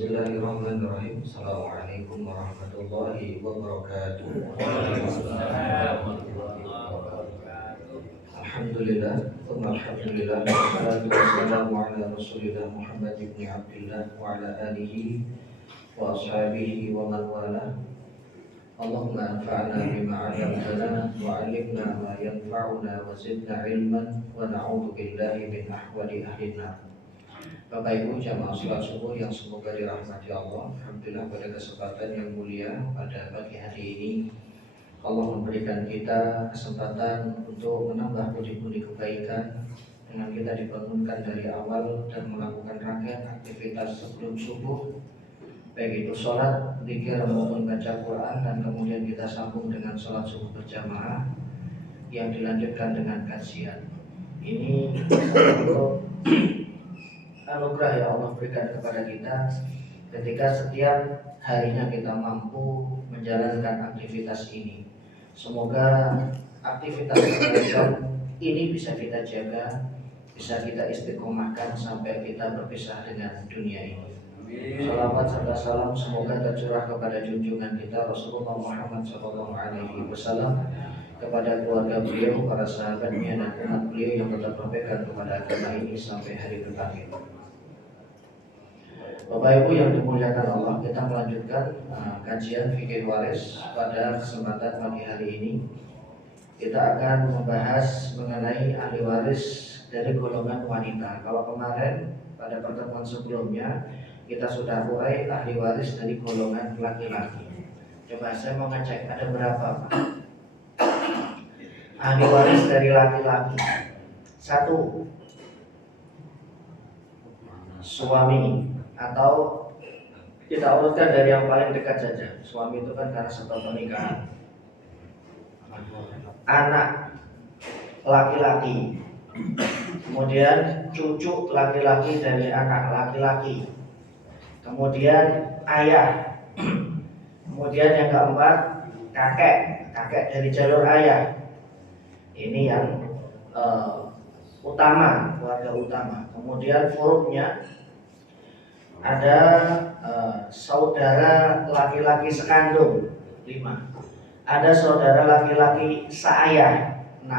Bismillahirrahmanirrahim. Assalamualaikum warahmatullahi wabarakatuh. Alhamdulillah, alhamdulillah. Wassalatu wassalamu ala Rasulillah Muhammad ibn Abdullah wa ala alihi wa ashabihi wa man wala. Allahumma anfa'na bima 'allamtana wa 'allimna ma yanfa'una wa zidna 'ilman wa na'udzu billahi min ahwali ahli nar. Bapak Ibu jamaah salat subuh yang semoga dirahmati Allah. Alhamdulillah pada kesempatan yang mulia pada pagi hari ini Allah memberikan kita kesempatan untuk menambah puji-puji kebaikan dengan kita dibangunkan dari awal dan melakukan rangkaian aktivitas sebelum subuh, baik itu sholat, zikir maupun baca Quran, dan kemudian kita sambung dengan sholat subuh berjamaah yang dilanjutkan dengan kajian. Ini satu anugerah yang Allah berikan kepada kita ketika setiap harinya kita mampu menjalankan aktivitas ini. Semoga aktivitas kebaikan ini bisa kita jaga, bisa kita istiqomahkan sampai kita berpisah dengan dunia ini. Salawat serta salam semoga tercurah kepada junjungan kita Rasulullah Muhammad SAW, kepada keluarga beliau, para sahabatnya, dan umat beliau yang tetap berpegang kepada agama ini sampai hari berakhir. Bapak Ibu yang dimuliakan Allah, kita melanjutkan kajian fikih waris pada kesempatan pagi hari ini. Kita akan membahas mengenai ahli waris dari golongan wanita. Kalau kemarin pada pertemuan sebelumnya kita sudah urai ahli waris dari golongan laki-laki. Coba saya mau ngecek ada berapa Pak? Ahli waris dari laki-laki. 1, suami, atau kita urutkan dari yang paling dekat saja. Suami itu kan karena setelah pernikahan. Anak laki-laki, kemudian cucu laki-laki dari anak laki-laki, kemudian ayah, kemudian yang keempat kakek dari jalur ayah. Ini yang utama, keluarga utama. Kemudian furuknya ada saudara laki-laki sekandung 5, ada saudara laki-laki seayah 6,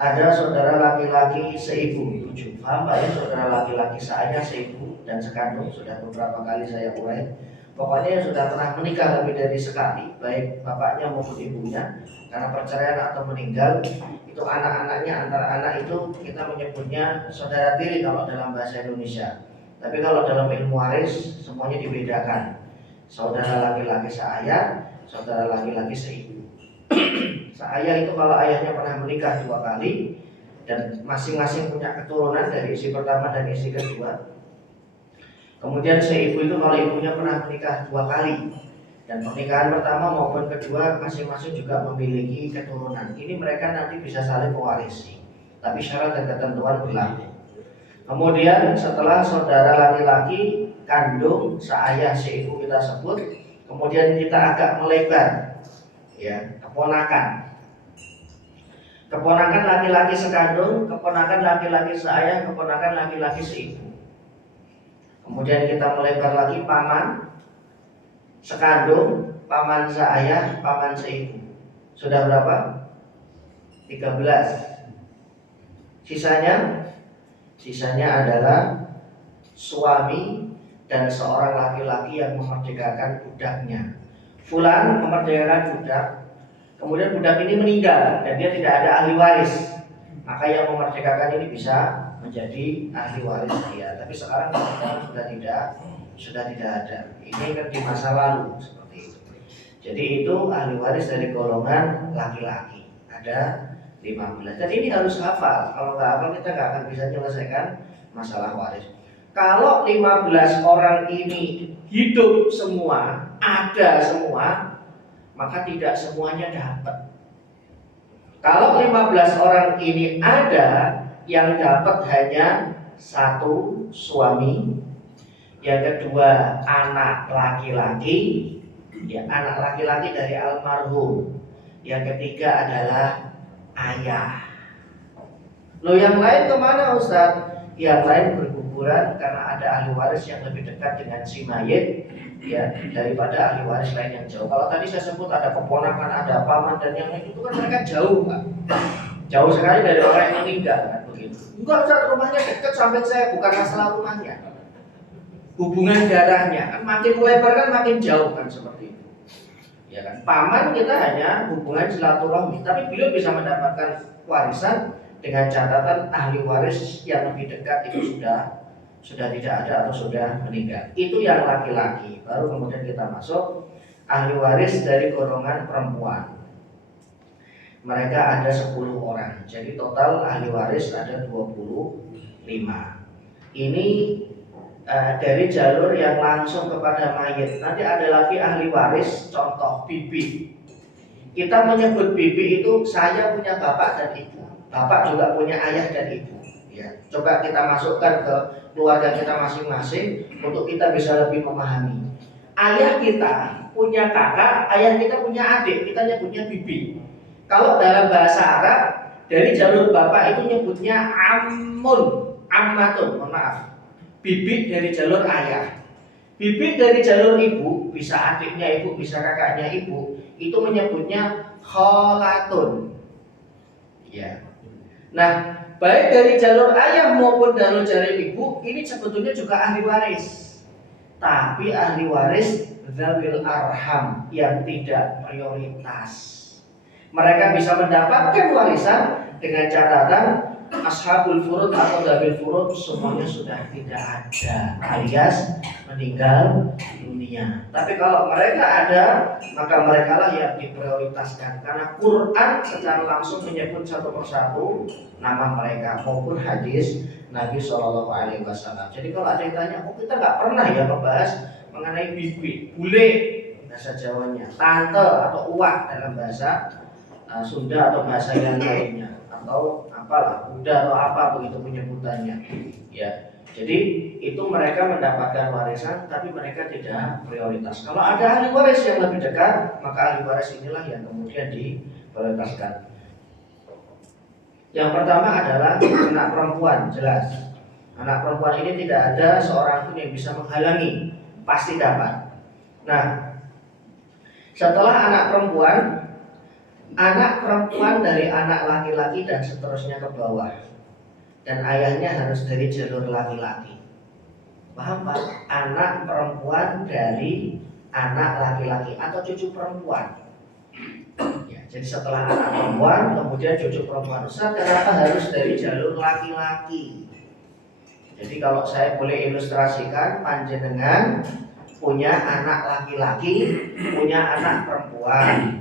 ada saudara laki-laki seibu 7. Paham Pak ya, saudara laki-laki seayah, seibu, dan sekandung sudah beberapa kali saya urai. Pokoknya yang sudah pernah menikah lebih dari sekali, baik bapaknya maupun ibunya, karena perceraian atau meninggal, itu anak-anaknya, antara anak itu kita menyebutnya saudara tiri kalau dalam bahasa Indonesia. Tapi kalau dalam ilmu waris semuanya dibedakan. Saudara laki-laki seayah, saudara laki-laki seibu. Seayah itu kalau ayahnya pernah menikah 2 kali dan masing-masing punya keturunan dari istri pertama dan istri kedua. Kemudian seibu itu kalau ibunya pernah menikah 2 kali dan pernikahan pertama maupun kedua masing-masing juga memiliki keturunan. Ini mereka nanti bisa saling mewarisi, tapi syarat dan ketentuan berlaku. Kemudian setelah saudara laki-laki kandung, seayah, seibu kita sebut, kemudian kita agak melebar, ya, keponakan. Keponakan laki-laki sekandung, keponakan laki-laki seayah, keponakan laki-laki seibu. Kemudian kita melebar lagi paman sekandung, paman seayah, paman seibu. Sudah berapa? 13. Sisanya adalah suami dan seorang laki-laki yang memerdekakan budaknya. Fulan memerdekakan budak, kemudian budak ini meninggal dan dia tidak ada ahli waris, maka yang memerdekakan ini bisa menjadi ahli waris dia. Tapi sekarang sudah tidak ada. Ini kan di masa lalu seperti itu. Jadi itu ahli waris dari golongan laki-laki. Ada 15. Dan ini harus hafal. Kalau nggak hafal kita nggak akan bisa menyelesaikan masalah waris. Kalau 15 orang ini hidup semua, ada semua, maka tidak semuanya dapat. Kalau 15 orang ini ada, yang dapat hanya 1 suami, yang kedua anak laki-laki, ya anak laki-laki dari almarhum, yang ketiga adalah ayah. Loh yang lain kemana Ustaz? Yang lain berguguran kuburan karena ada ahli waris yang lebih dekat dengan si mayit ya daripada ahli waris lain yang jauh. Kalau tadi saya sebut ada keponakan, ada paman dan yang lain itu kan mereka jauh Pak. Jauh sekali dari orang yang meninggal kan begitu. Enggak, Ustaz, rumahnya dekat sampai saya, bukan masalah rumahnya. Hubungan darahnya kan makin lebar kan makin jauh kan seperti itu. Ya kan, paman kita hanya hubungan silaturahmi, tapi beliau bisa mendapatkan warisan dengan catatan ahli waris yang lebih dekat itu sudah tidak ada atau sudah meninggal. Itu yang laki-laki. Baru kemudian kita masuk ahli waris dari golongan perempuan. Mereka ada 10 orang. Jadi total ahli waris ada 25. Ini dari jalur yang langsung kepada mayit. Nanti ada lagi ahli waris, contoh bibi. Kita menyebut bibi itu saya punya bapak dan ibu. Bapak juga punya ayah dan ibu. Ya, coba kita masukkan ke keluarga kita masing-masing untuk kita bisa lebih memahami. Ayah kita punya kakak, ayah kita punya adik, kita nyebutnya bibi. Kalau dalam bahasa Arab dari jalur bapak itu nyebutnya ammun, ammatun, mohon maaf. Bibi dari jalur ayah. Bibi dari jalur ibu, bisa adiknya ibu, bisa kakaknya ibu, itu menyebutnya kholatun. Ya. Nah, baik dari jalur ayah maupun jalur ibu, ini sebetulnya juga ahli waris. Tapi ahli waris dzawil arham yang tidak prioritas. Mereka bisa mendapatkan warisan dengan catatan ashabul furud atau dzawil furud semuanya sudah tidak ada, alias meninggal dunia. Tapi kalau mereka ada, maka mereka lah yang diprioritaskan karena Quran secara langsung menyebut satu persatu nama mereka maupun hadis Nabi SAW. Jadi kalau ada yang tanya, oh kita nggak pernah ya membahas mengenai bibi, bule bahasa Jawanya, tante atau uak dalam bahasa Sunda atau bahasa yang lainnya, atau apalah, Buddha atau apa begitu penyebutannya. Ya, jadi itu mereka mendapatkan warisan, tapi mereka tidak prioritas. Kalau ada ahli waris yang lebih dekat, maka ahli waris inilah yang kemudian diprioritaskan. Yang pertama adalah anak perempuan, jelas. Anak perempuan ini tidak ada seorang pun yang bisa menghalangi, pasti dapat. Nah, setelah anak perempuan dari anak laki-laki dan seterusnya ke bawah. Dan ayahnya harus dari jalur laki-laki. Paham Pak? Anak perempuan dari anak laki-laki atau cucu perempuan. Ya, jadi setelah anak perempuan, kemudian cucu perempuan. Ustaz, kenapa harus dari jalur laki-laki? Jadi kalau saya boleh ilustrasikan, panjenengan punya anak laki-laki, punya anak perempuan.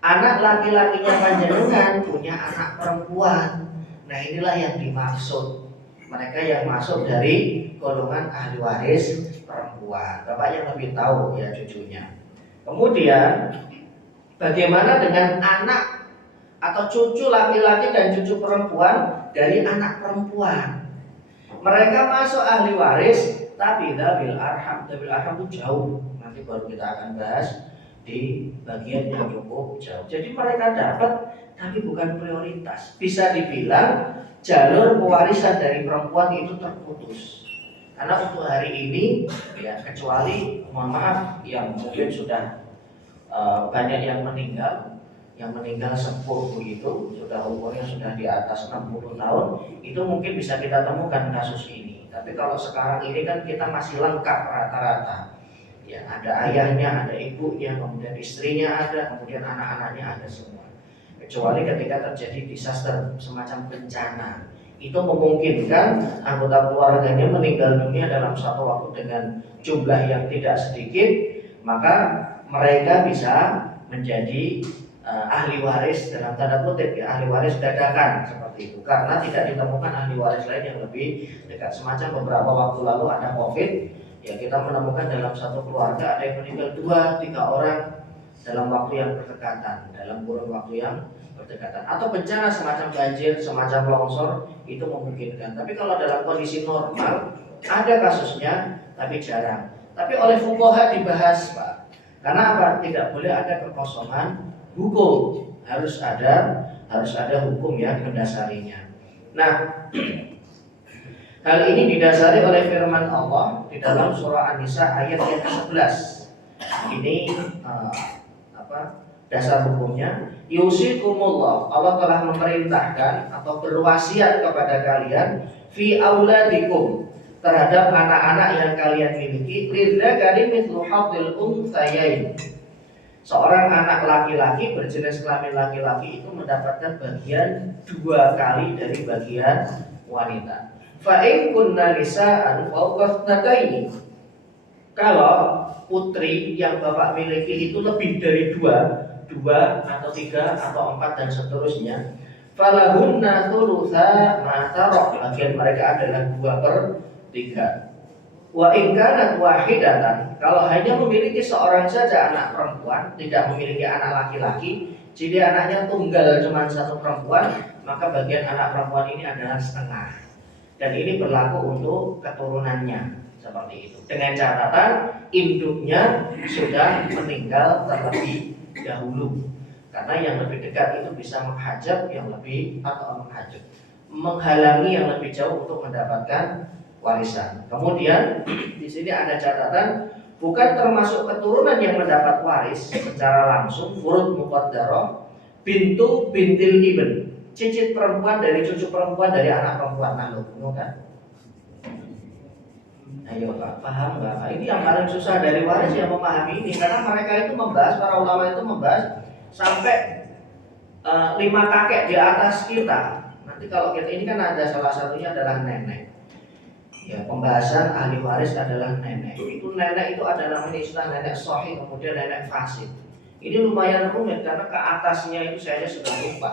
Anak laki-lakinya panjenengan punya anak perempuan. Nah inilah yang dimaksud. Mereka yang masuk dari golongan ahli waris perempuan. Bapak yang lebih tahu ya cucunya. Kemudian bagaimana dengan anak atau cucu laki-laki dan cucu perempuan dari anak perempuan? Mereka masuk ahli waris, tapi dzawil arham itu jauh. Nanti baru kita akan bahas di bagian yang cukup jauh. Jadi mereka dapat, tapi bukan prioritas. Bisa dibilang jalur pewarisan dari perempuan itu terputus. Karena untuk hari ini, ya kecuali mohon maaf yang mungkin sudah banyak yang meninggal sepuh begitu, sudah umurnya sudah di atas 60 tahun, itu mungkin bisa kita temukan kasus ini. Tapi kalau sekarang ini kan kita masih lengkap rata-rata. Ya, ada ayahnya, ada ibunya, kemudian istrinya ada, kemudian anak-anaknya ada semua. Kecuali ketika terjadi disaster semacam bencana, itu memungkinkan anggota keluarganya meninggal dunia dalam satu waktu dengan jumlah yang tidak sedikit, maka mereka bisa menjadi ahli waris dalam tanda kutip ya, ahli waris dadakan seperti itu, karena tidak ditemukan ahli waris lain yang lebih dekat. Semacam beberapa waktu lalu ada COVID, ya kita menemukan dalam satu keluarga ada yang meninggal 2-3 orang dalam waktu yang berdekatan, dalam kurun waktu yang berdekatan. Atau bencana semacam banjir, semacam longsor, itu memungkinkan. Tapi kalau dalam kondisi normal ada kasusnya, tapi jarang. Tapi oleh fuqaha dibahas Pak. Karena apa? Tidak boleh ada kekosongan hukum. Harus ada hukum yang mendasarinya. Nah, Hal ini didasari oleh firman Allah di dalam surah An-Nisa ayat yang ke-11. Ini dasar hukumnya. Yusikumullah, Allah telah memerintahkan atau berwasiat kepada kalian fi auladikum, terhadap anak-anak yang kalian miliki, lidzakari mithlu hadzil unthayain. Seorang anak laki-laki berjenis kelamin laki-laki itu mendapatkan bagian 2 kali dari bagian wanita. Fa in kunna nisa'an fawqa tsnataini. Kalau putri yang bapak miliki itu lebih dari 2 atau 3 atau 4 dan seterusnya, falahunna thulutsa ma tarak. Bagian mereka adalah 2/3. Wa in kanat wahidatan, kalau hanya memiliki seorang saja anak perempuan, tidak memiliki anak laki-laki, jadi anaknya tunggal cuma 1 perempuan, maka bagian anak perempuan ini adalah setengah. Dan ini berlaku untuk keturunannya seperti itu. Dengan catatan induknya sudah meninggal terlebih dahulu. Karena yang lebih dekat itu bisa menghajab yang lebih atau menghalangi yang lebih jauh untuk mendapatkan warisan. Kemudian di sini ada catatan, bukan termasuk keturunan yang mendapat waris secara langsung furud muqaddarah bintu bintil ibn, cicit perempuan dari cucu perempuan dari anak perempuan. Nah, kan? Ayo Pak, paham nggak? Ini yang paling susah dari waris yang memahami ini, karena mereka itu membahas, para ulama itu membahas sampai 5 kakek di atas kita. Nanti kalau kita ini kan ada salah satunya adalah nenek. Ya, pembahasan ahli waris adalah nenek. Itu nenek itu ada namanya istilah nenek sahih, kemudian nenek fasid. Ini lumayan rumit karena ke atasnya itu saya sudah lupa.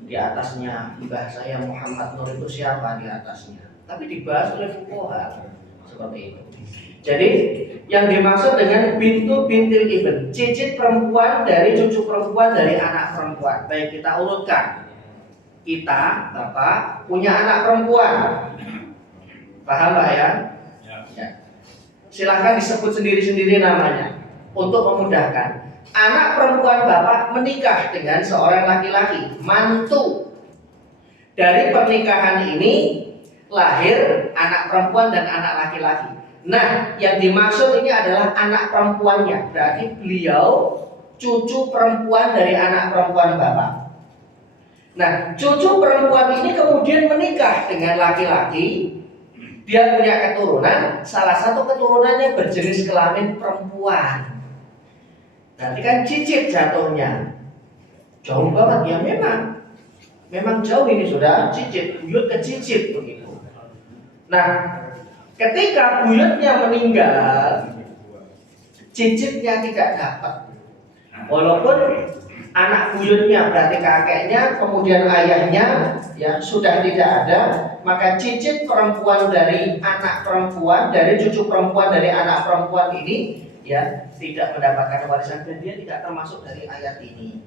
Di atasnya mbah saya Muhammad Nur itu siapa di atasnya. Tapi dibahas oleh fuqaha seperti itu. Jadi yang dimaksud dengan bintu bintil ibn, cicit perempuan dari cucu perempuan dari anak perempuan. Baik, kita urutkan. Kita, Bapak, punya anak perempuan. Paham Pak ya? Ya. Silahkan disebut sendiri-sendiri namanya untuk memudahkan. Anak perempuan Bapak menikah dengan seorang laki-laki, mantu. Dari pernikahan ini lahir anak perempuan dan anak laki-laki. Nah, yang dimaksud ini adalah anak perempuannya. Berarti beliau cucu perempuan dari anak perempuan Bapak. Nah, cucu perempuan ini kemudian menikah dengan laki-laki. Dia punya keturunan, salah satu keturunannya berjenis kelamin perempuan. Nanti kan cicit jatuhnya. Jauh banget ya, memang jauh ini sudah cicit, buyut ke cicit begitu. Nah, ketika buyutnya meninggal, cicitnya tidak dapat. Walaupun anak buyutnya berarti kakeknya, kemudian ayahnya ya sudah tidak ada, maka cicit perempuan dari anak perempuan, dari cucu perempuan dari anak perempuan ini ya tidak mendapatkan warisan dan dia tidak termasuk dari ayat ini.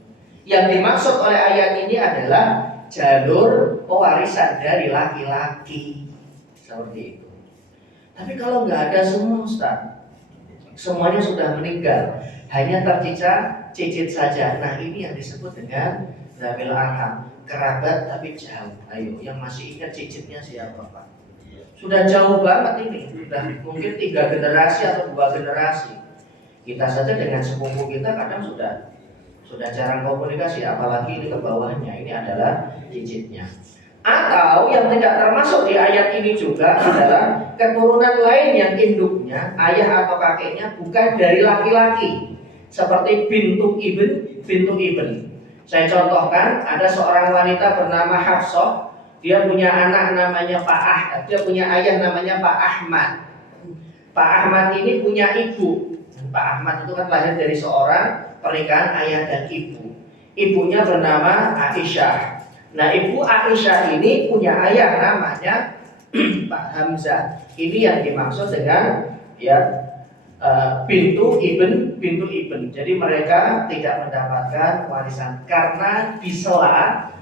Yang dimaksud oleh ayat ini adalah jalur pewarisan dari laki-laki seperti itu. Tapi kalau nggak ada semua Ustaz, semuanya sudah meninggal, hanya tersisa cicit saja. Nah, ini yang disebut dengan zawil arham, kerabat tapi jauh. Ayo, yang masih ingat cicitnya siapa Pak? Sudah jauh banget ini, sudah mungkin 3 generasi atau 2 generasi. Kita saja dengan sepupu kita kadang sudah jarang komunikasi, apalagi ini ke bawahnya. Ini adalah cicitnya. Atau yang tidak termasuk di ayat ini juga adalah keturunan lain yang induknya, ayah atau kakeknya bukan dari laki-laki, seperti bintu ibn. Saya contohkan, ada seorang wanita bernama Hafsah, dia punya anak namanya dia punya ayah namanya Pak Ahmad. Pak Ahmad ini punya ibu. Pak Ahmad itu kan lahir dari seorang pernikahan ayah dan ibu. Ibunya bernama Aisyah. Nah, ibu Aisyah ini punya ayah namanya Pak Hamzah. Ini yang dimaksud dengan ya bintu ibn. Jadi mereka tidak mendapatkan warisan karena disela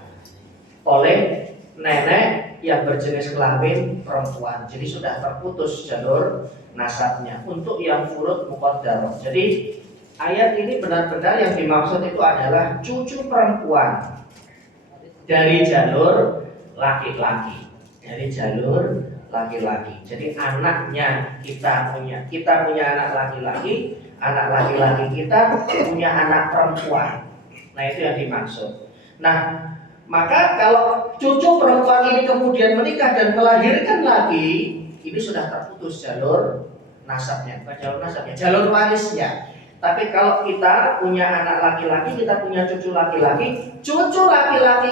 oleh nenek yang berjenis kelamin perempuan. Jadi sudah terputus jalur nasabnya untuk yang furud muqaddarah. Jadi ayat ini benar-benar yang dimaksud itu adalah cucu perempuan dari jalur laki-laki. laki-laki. Jadi anaknya kita punya anak laki-laki kita punya anak perempuan. Nah, itu yang dimaksud. Nah, maka kalau cucu perempuan ini kemudian menikah dan melahirkan lagi, ini sudah terputus jalur nasabnya, bukan jalur nasabnya, jalur warisnya. Tapi kalau kita punya anak laki-laki, kita punya cucu laki-laki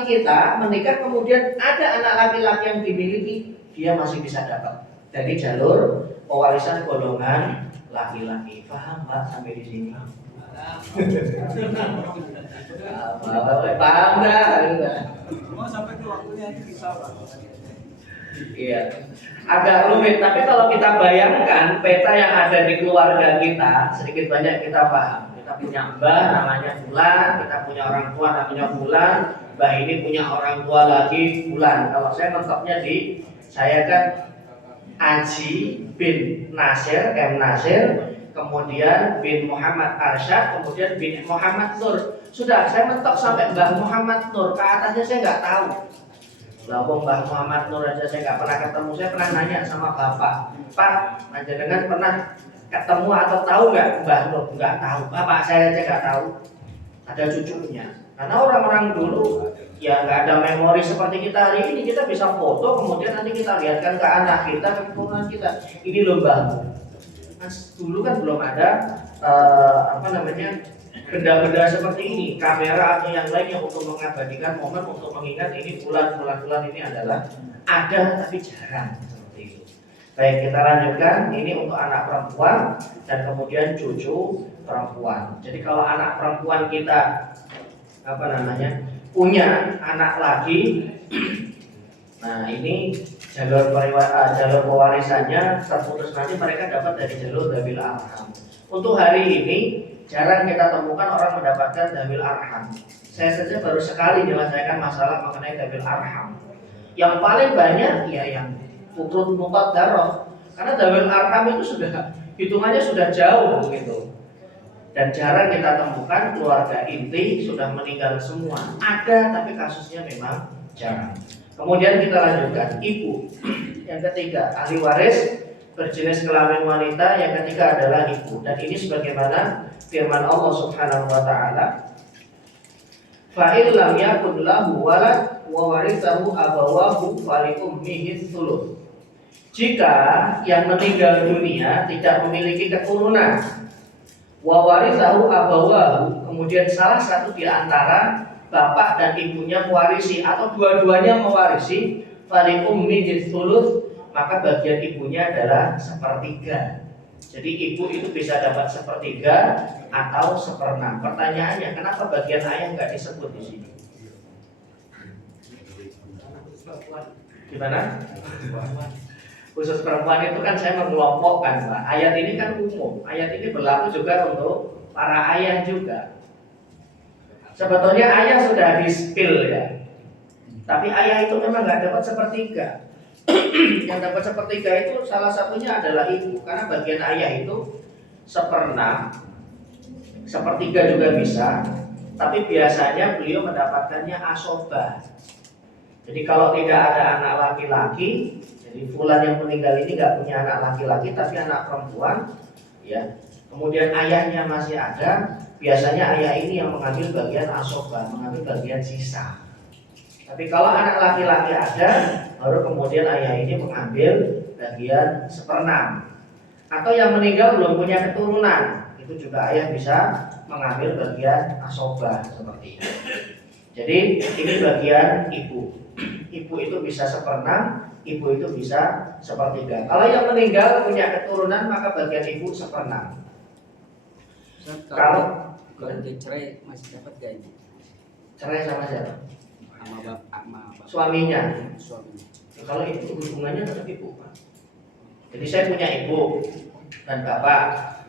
kita menikah kemudian ada anak laki-laki yang dimiliki, dia masih bisa dapat dari jalur pewarisan golongan laki-laki. Paham Pak sampai di sini? Paham enggak? Mau sampai ke waktunya itu bisa Pak. Iya, agak rumit. Tapi kalau kita bayangkan peta yang ada di keluarga kita, sedikit banyak kita paham. Kita punya mbah namanya Bulan, kita punya orang tua namanya Bulan, mbah ini punya orang tua lagi Bulan. Kalau saya mentoknya saya kan Aji bin Nasir, M Nasir, kemudian bin Muhammad Arsyad, kemudian bin Muhammad Nur. Sudah, saya mentok sampai Mbah Muhammad Nur. Ke atasnya saya nggak tahu. Lah Mbah Muhammad Nur aja saya nggak pernah ketemu. Saya pernah nanya sama bapak, Pak, panjenengan pernah ketemu atau tahu nggak Mbah Nur? Nggak tahu. Bapak saya aja nggak tahu. Ada cucunya. Karena orang-orang dulu ya nggak ada memori seperti kita hari ini. Kita bisa foto, kemudian nanti kita lihatkan ke anak kita, ke keturunan kita. Ini loh Mbah. Nah, dulu kan belum ada benda-benda seperti ini, kamera atau yang lainnya untuk mengabadikan momen, untuk mengingat ini bulan ini adalah ada tapi jarang seperti itu. Baik, kita lanjutkan. Ini untuk anak perempuan dan kemudian cucu perempuan. Jadi kalau anak perempuan kita punya anak lagi, nah ini jalur pewarisannya terputus, nanti mereka dapat dari jalur Dhabil Arham. Untuk hari ini jarang kita temukan orang mendapatkan Dhabil Arham. Saya saja baru sekali menyelesaikan masalah mengenai Dhabil Arham. Yang paling banyak ya yang Fukrut Muqaddarah. Karena Dhabil Arham itu sudah hitungannya sudah jauh gitu. Dan jarang kita temukan keluarga inti sudah meninggal semua. Ada tapi kasusnya memang jarang. Kemudian kita lanjutkan, ibu. Yang ketiga, ahli waris berjenis kelamin wanita. Yang ketiga adalah ibu. Dan ini sebagaimana firman Allah Subhanahu wa taala, fa in lam yakun lahu walad wa warithahu abawahu fali ummihi thuluth. Jika yang meninggal dunia tidak memiliki keturunan, wa warithahu abawahu, kemudian salah satu di antara bapak dan ibunya mewarisi atau dua-duanya mewarisi, fali ummihi thuluth, maka bagian ibunya adalah sepertiga. Jadi ibu itu bisa dapat sepertiga atau seperenam. Pertanyaannya, kenapa bagian ayah nggak disebut di sini? Gimana? Khusus perempuan itu kan saya mengelompokkan, Pak. Ayat ini kan umum. Ayat ini berlaku juga untuk para ayah juga. Sebetulnya ayah sudah di-spill ya. Tapi ayah itu memang nggak dapat sepertiga. Yang dapat sepertiga itu salah satunya adalah ibu, karena bagian ayah itu seperenam, sepertiga juga bisa, tapi biasanya beliau mendapatkannya asobah. Jadi kalau tidak ada anak laki-laki, jadi fulan yang meninggal ini nggak punya anak laki-laki tapi anak perempuan, ya. Kemudian ayahnya masih ada, biasanya ayah ini yang mengambil bagian asobah, mengambil bagian sisa. Tapi kalau anak laki-laki ada, baru kemudian ayah ini mengambil bagian seperenam. Atau yang meninggal belum punya keturunan, itu juga ayah bisa mengambil bagian asobah seperti ini. Jadi ini bagian ibu. Ibu itu bisa seperenam, ibu itu bisa sepertiga. Kalau yang meninggal punya keturunan, maka bagian ibu seperenam. Kalau cerai masih dapat gak ini? cerai sama siapa? Sama bapak. Suaminya. Suaminya. Kalau itu hubungannya tetap ibu, Pak. Jadi saya punya ibu dan bapak.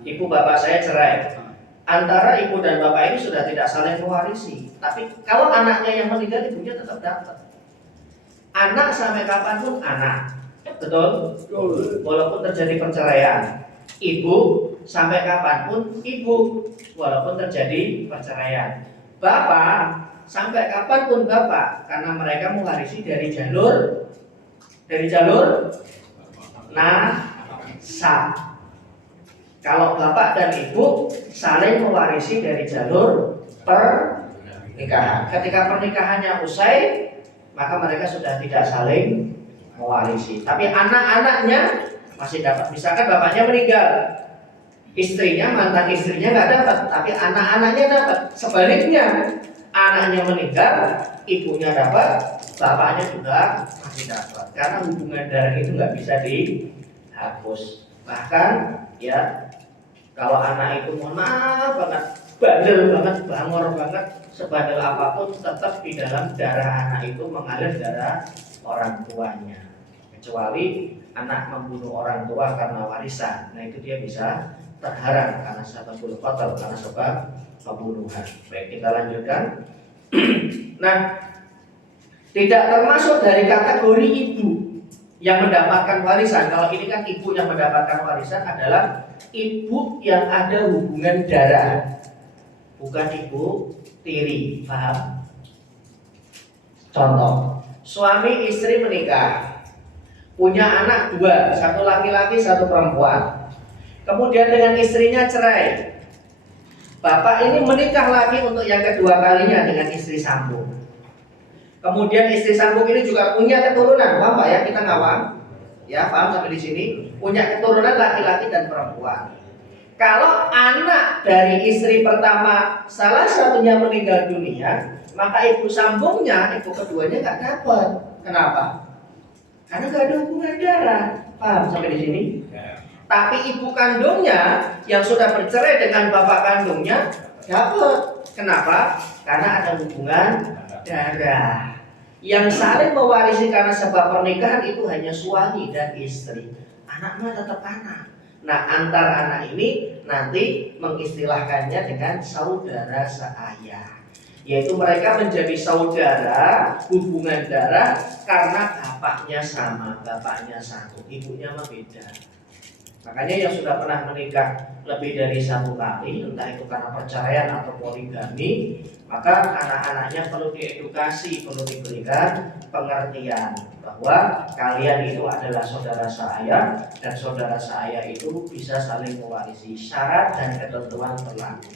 Ibu bapak saya cerai. Antara ibu dan bapak ini sudah tidak saling mewarisi. Tapi kalau anaknya yang meninggal, ibunya tetap dapat. Anak sampai kapanpun anak, betul? Walaupun terjadi perceraian. Ibu sampai kapanpun ibu, walaupun terjadi perceraian. Bapak sampai kapanpun bapak, karena mereka mewarisi dari jalur nasab. Kalau bapak dan ibu saling mewarisi dari jalur pernikahan. Ketika pernikahannya usai, maka mereka sudah tidak saling mewarisi. Tapi anak-anaknya masih dapat. Misalkan bapaknya meninggal, istrinya, mantan istrinya nggak dapat, tapi anak-anaknya dapat. Sebaliknya, anaknya meninggal, ibunya dapat, bapaknya juga masih dapat. Karena hubungan darah itu nggak bisa dihapus. Bahkan ya, kalau anak itu mohon maaf banget, bandel banget, bangor banget, sebandel apapun, tetap di dalam darah anak itu mengalir darah orang tuanya. Kecuali anak membunuh orang tua karena warisan, nah itu dia bisa terhalang karena sebabul qatl, karena sebab pembunuhan. Baik, kita lanjutkan. Nah, tidak termasuk dari kategori ibu yang mendapatkan warisan. Kalau ini kan ibu yang mendapatkan warisan adalah ibu yang ada hubungan darah, bukan ibu tiri. Paham? Contoh, suami istri menikah, punya anak dua, satu laki-laki, satu perempuan. Kemudian dengan istrinya cerai. Bapak ini menikah lagi untuk yang kedua kalinya dengan istri sambung. Kemudian istri sambung ini juga punya keturunan, paham Pak ya? Kita ngawang, ya paham sampai di sini? Punya keturunan laki-laki dan perempuan. Kalau anak dari istri pertama salah satunya meninggal dunia, maka ibu sambungnya, ibu keduanya nggak dapat. Kenapa? Karena nggak ada hubungan darah. Paham sampai di sini? Tapi ibu kandungnya yang sudah bercerai dengan bapak kandungnya dapat. Kenapa? Karena ada hubungan darah. Yang saling mewarisi karena sebab pernikahan itu hanya suami dan istri. Anaknya tetap anak. Nah, antar anak ini nanti mengistilahkannya dengan saudara seayah. Yaitu mereka menjadi saudara, hubungan darah karena bapaknya sama, bapaknya satu, ibunya mah beda. Makanya yang sudah pernah menikah lebih dari satu kali, entah itu karena perceraian atau poligami, maka anak-anaknya perlu diedukasi, perlu diberikan pengertian bahwa kalian itu adalah saudara seayah, dan saudara seayah itu bisa saling mewarisi. Syarat dan ketentuan berlaku.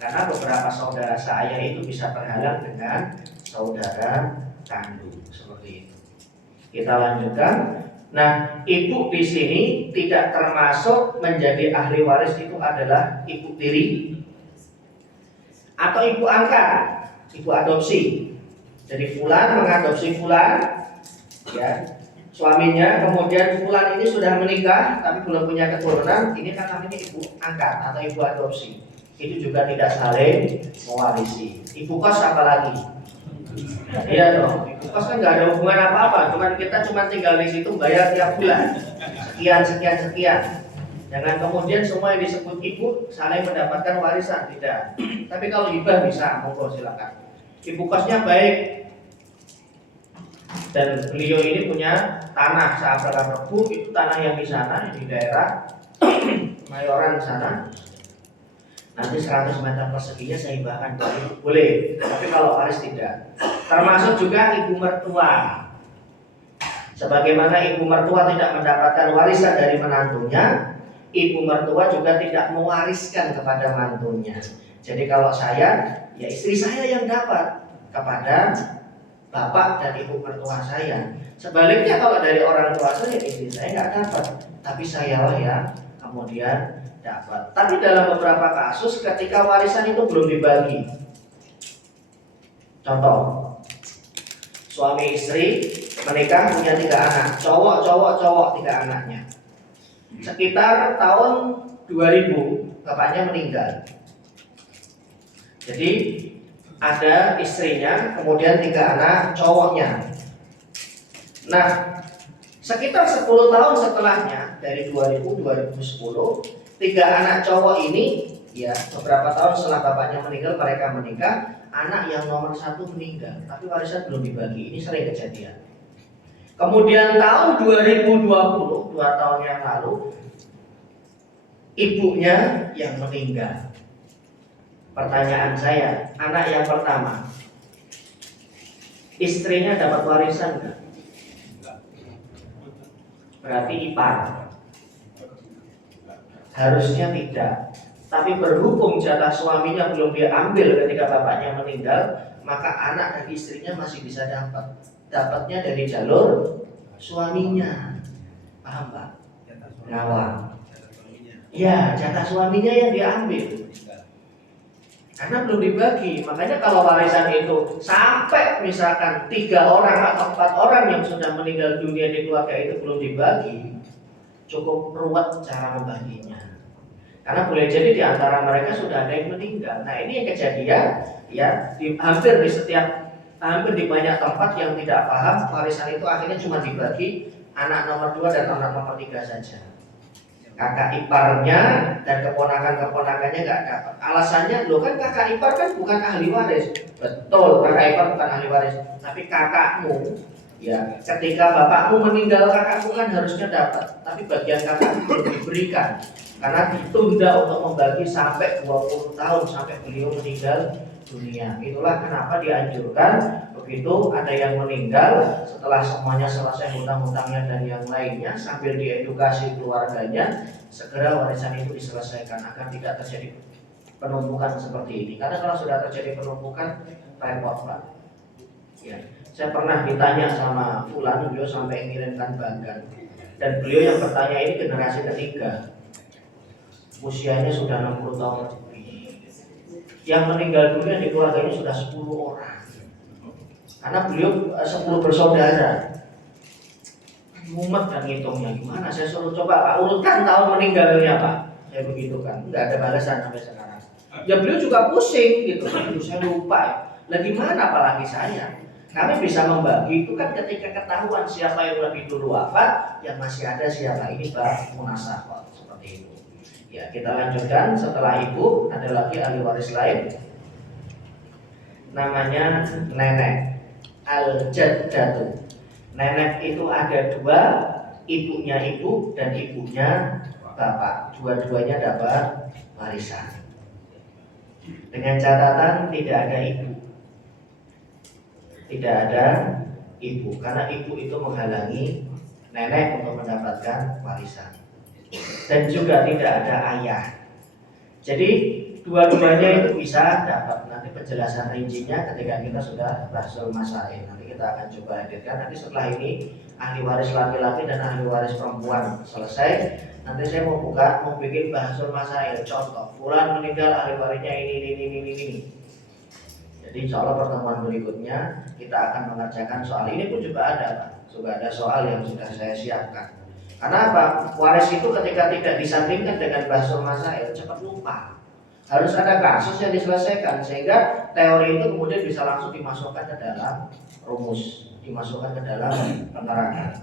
Karena beberapa saudara seayah itu bisa terhalang dengan saudara kandung, seperti itu. Kita lanjutkan. Nah, ibu di sini tidak termasuk menjadi ahli waris, itu adalah ibu tiri atau ibu angkat, ibu adopsi. Jadi fulan mengadopsi fulan, ya, suaminya, kemudian fulan ini sudah menikah tapi belum punya keturunan, ini kan namanya ibu angkat atau ibu adopsi. Itu juga tidak saling mewarisi. Ibu kos apalagi? Iya dong, ibu kos kan nggak ada hubungan apa-apa, kita tinggal di situ bayar tiap bulan sekian. Jangan kemudian semua yang disebut ibu saling mendapatkan warisan, tidak. Tapi kalau hibah bisa, monggo silakan. Ibu kosnya baik dan beliau ini punya tanah Sahabat Rebu, itu tanah yang di sana di daerah Mayoran sana. Nanti 100 meter perseginya saya hibahkan, boleh. Tapi kalau waris tidak. Termasuk juga ibu mertua. Sebagaimana ibu mertua tidak mendapatkan warisan dari menantunya, ibu mertua juga tidak mewariskan kepada mantunya. Jadi kalau saya, ya istri saya yang dapat kepada bapak dan ibu mertua saya. Sebaliknya kalau dari orang tua saya, istri saya nggak dapat, tapi saya lah ya kemudian dapat. Tapi dalam beberapa kasus ketika warisan itu belum dibagi. Contoh, suami istri menikah punya 3 anak, cowok 3 anaknya. Sekitar tahun 2000 bapaknya meninggal. Jadi ada istrinya, kemudian 3 anak cowoknya. Nah, sekitar 10 tahun setelahnya, dari 2000-2010, 3 anak cowok ini, ya beberapa tahun setelah bapaknya meninggal, mereka menikah. Anak yang nomor 1 meninggal, tapi warisan belum dibagi. Ini sering kejadian. Kemudian tahun 2020, 2 tahun yang lalu, ibunya yang meninggal. Pertanyaan saya, anak yang pertama, istrinya dapat warisan enggak? berarti ipar. Harusnya tidak. Tapi berhubung jatah suaminya belum dia ambil ketika bapaknya meninggal, maka anak dan istrinya masih bisa dapat. Dapatnya dari jalur suaminya. Paham Pak? Ngawang. Ya, jatah suaminya yang diambil. Karena belum dibagi. Makanya kalau warisan itu sampai misalkan 3 orang atau 4 orang yang sudah meninggal dunia di keluarga itu belum dibagi, cukup ruwet cara membaginya. Karena boleh jadi di antara mereka sudah ada yang meninggal. Nah ini yang kejadian ya hampir di banyak tempat yang tidak paham warisan itu akhirnya cuma dibagi anak nomor 2 dan anak nomor 3 saja. Kakak iparnya dan keponakan-keponakannya nggak dapat. Alasannya, loh kan kakak ipar kan bukan ahli waris. Betul, kakak ipar bukan ahli waris. Tapi kakakmu, ya ketika bapakmu meninggal kakakmu kan harusnya dapat. Tapi bagian kakak belum diberikan. Karena ditunda untuk membagi sampai 20 tahun sampai beliau meninggal dunia. Itulah kenapa dianjurkan begitu ada yang meninggal setelah semuanya selesai hutang-hutangnya dan yang lainnya sambil diedukasi keluarganya segera warisan itu diselesaikan agar tidak terjadi penumpukan seperti ini. Karena kalau sudah terjadi penumpukan repot Pak. Ya, saya pernah ditanya sama fulan, beliau sampai mengirimkan bagan dan beliau yang bertanya ini generasi ketiga. Usianya sudah 60 tahun lebih. Yang meninggal dunia di keluarganya sudah 10 orang. Karena beliau 10 bersaudara. Mumet dan ngitungnya gimana? Saya suruh coba Pak urutkan tahun meninggalnya Pak. Saya begitu kan, nggak ada balasan sampai sekarang. Ya beliau juga pusing gitu. Aduh saya lupa ya. Lah gimana apalagi saya? Kami bisa membagi itu kan ketika ketahuan siapa yang lebih dulu wafat, yang masih ada siapa ini Pak munasabah seperti itu. Ya kita lanjutkan. Setelah ibu ada lagi ahli waris lain, namanya nenek. Al-jaddatu. Nenek itu ada 2, ibunya ibu dan ibunya bapak. Dua-duanya dapat warisan. Dengan catatan tidak ada ibu. Tidak ada ibu karena ibu itu menghalangi nenek untuk mendapatkan warisan. Dan juga tidak ada ayah. Jadi dua-duanya itu bisa dapat. Nanti penjelasan rincinya ketika kita sudah bahsul masail. Nanti kita akan coba hadirkan. Nanti setelah ini ahli waris laki-laki dan ahli waris perempuan selesai. Nanti saya mau bikin bahsul masail. Contoh, fulan meninggal ahli warisnya ini. Jadi insya Allah pertemuan berikutnya kita akan mengerjakan soal ini pun juga ada Pak. Juga ada soal yang sudah saya siapkan. Karena apa? Waris itu ketika tidak disandingkan dengan bahsul masail cepat lupa. Harus ada kasus yang diselesaikan sehingga teori itu kemudian bisa langsung dimasukkan ke dalam rumus, dimasukkan ke dalam penerangan.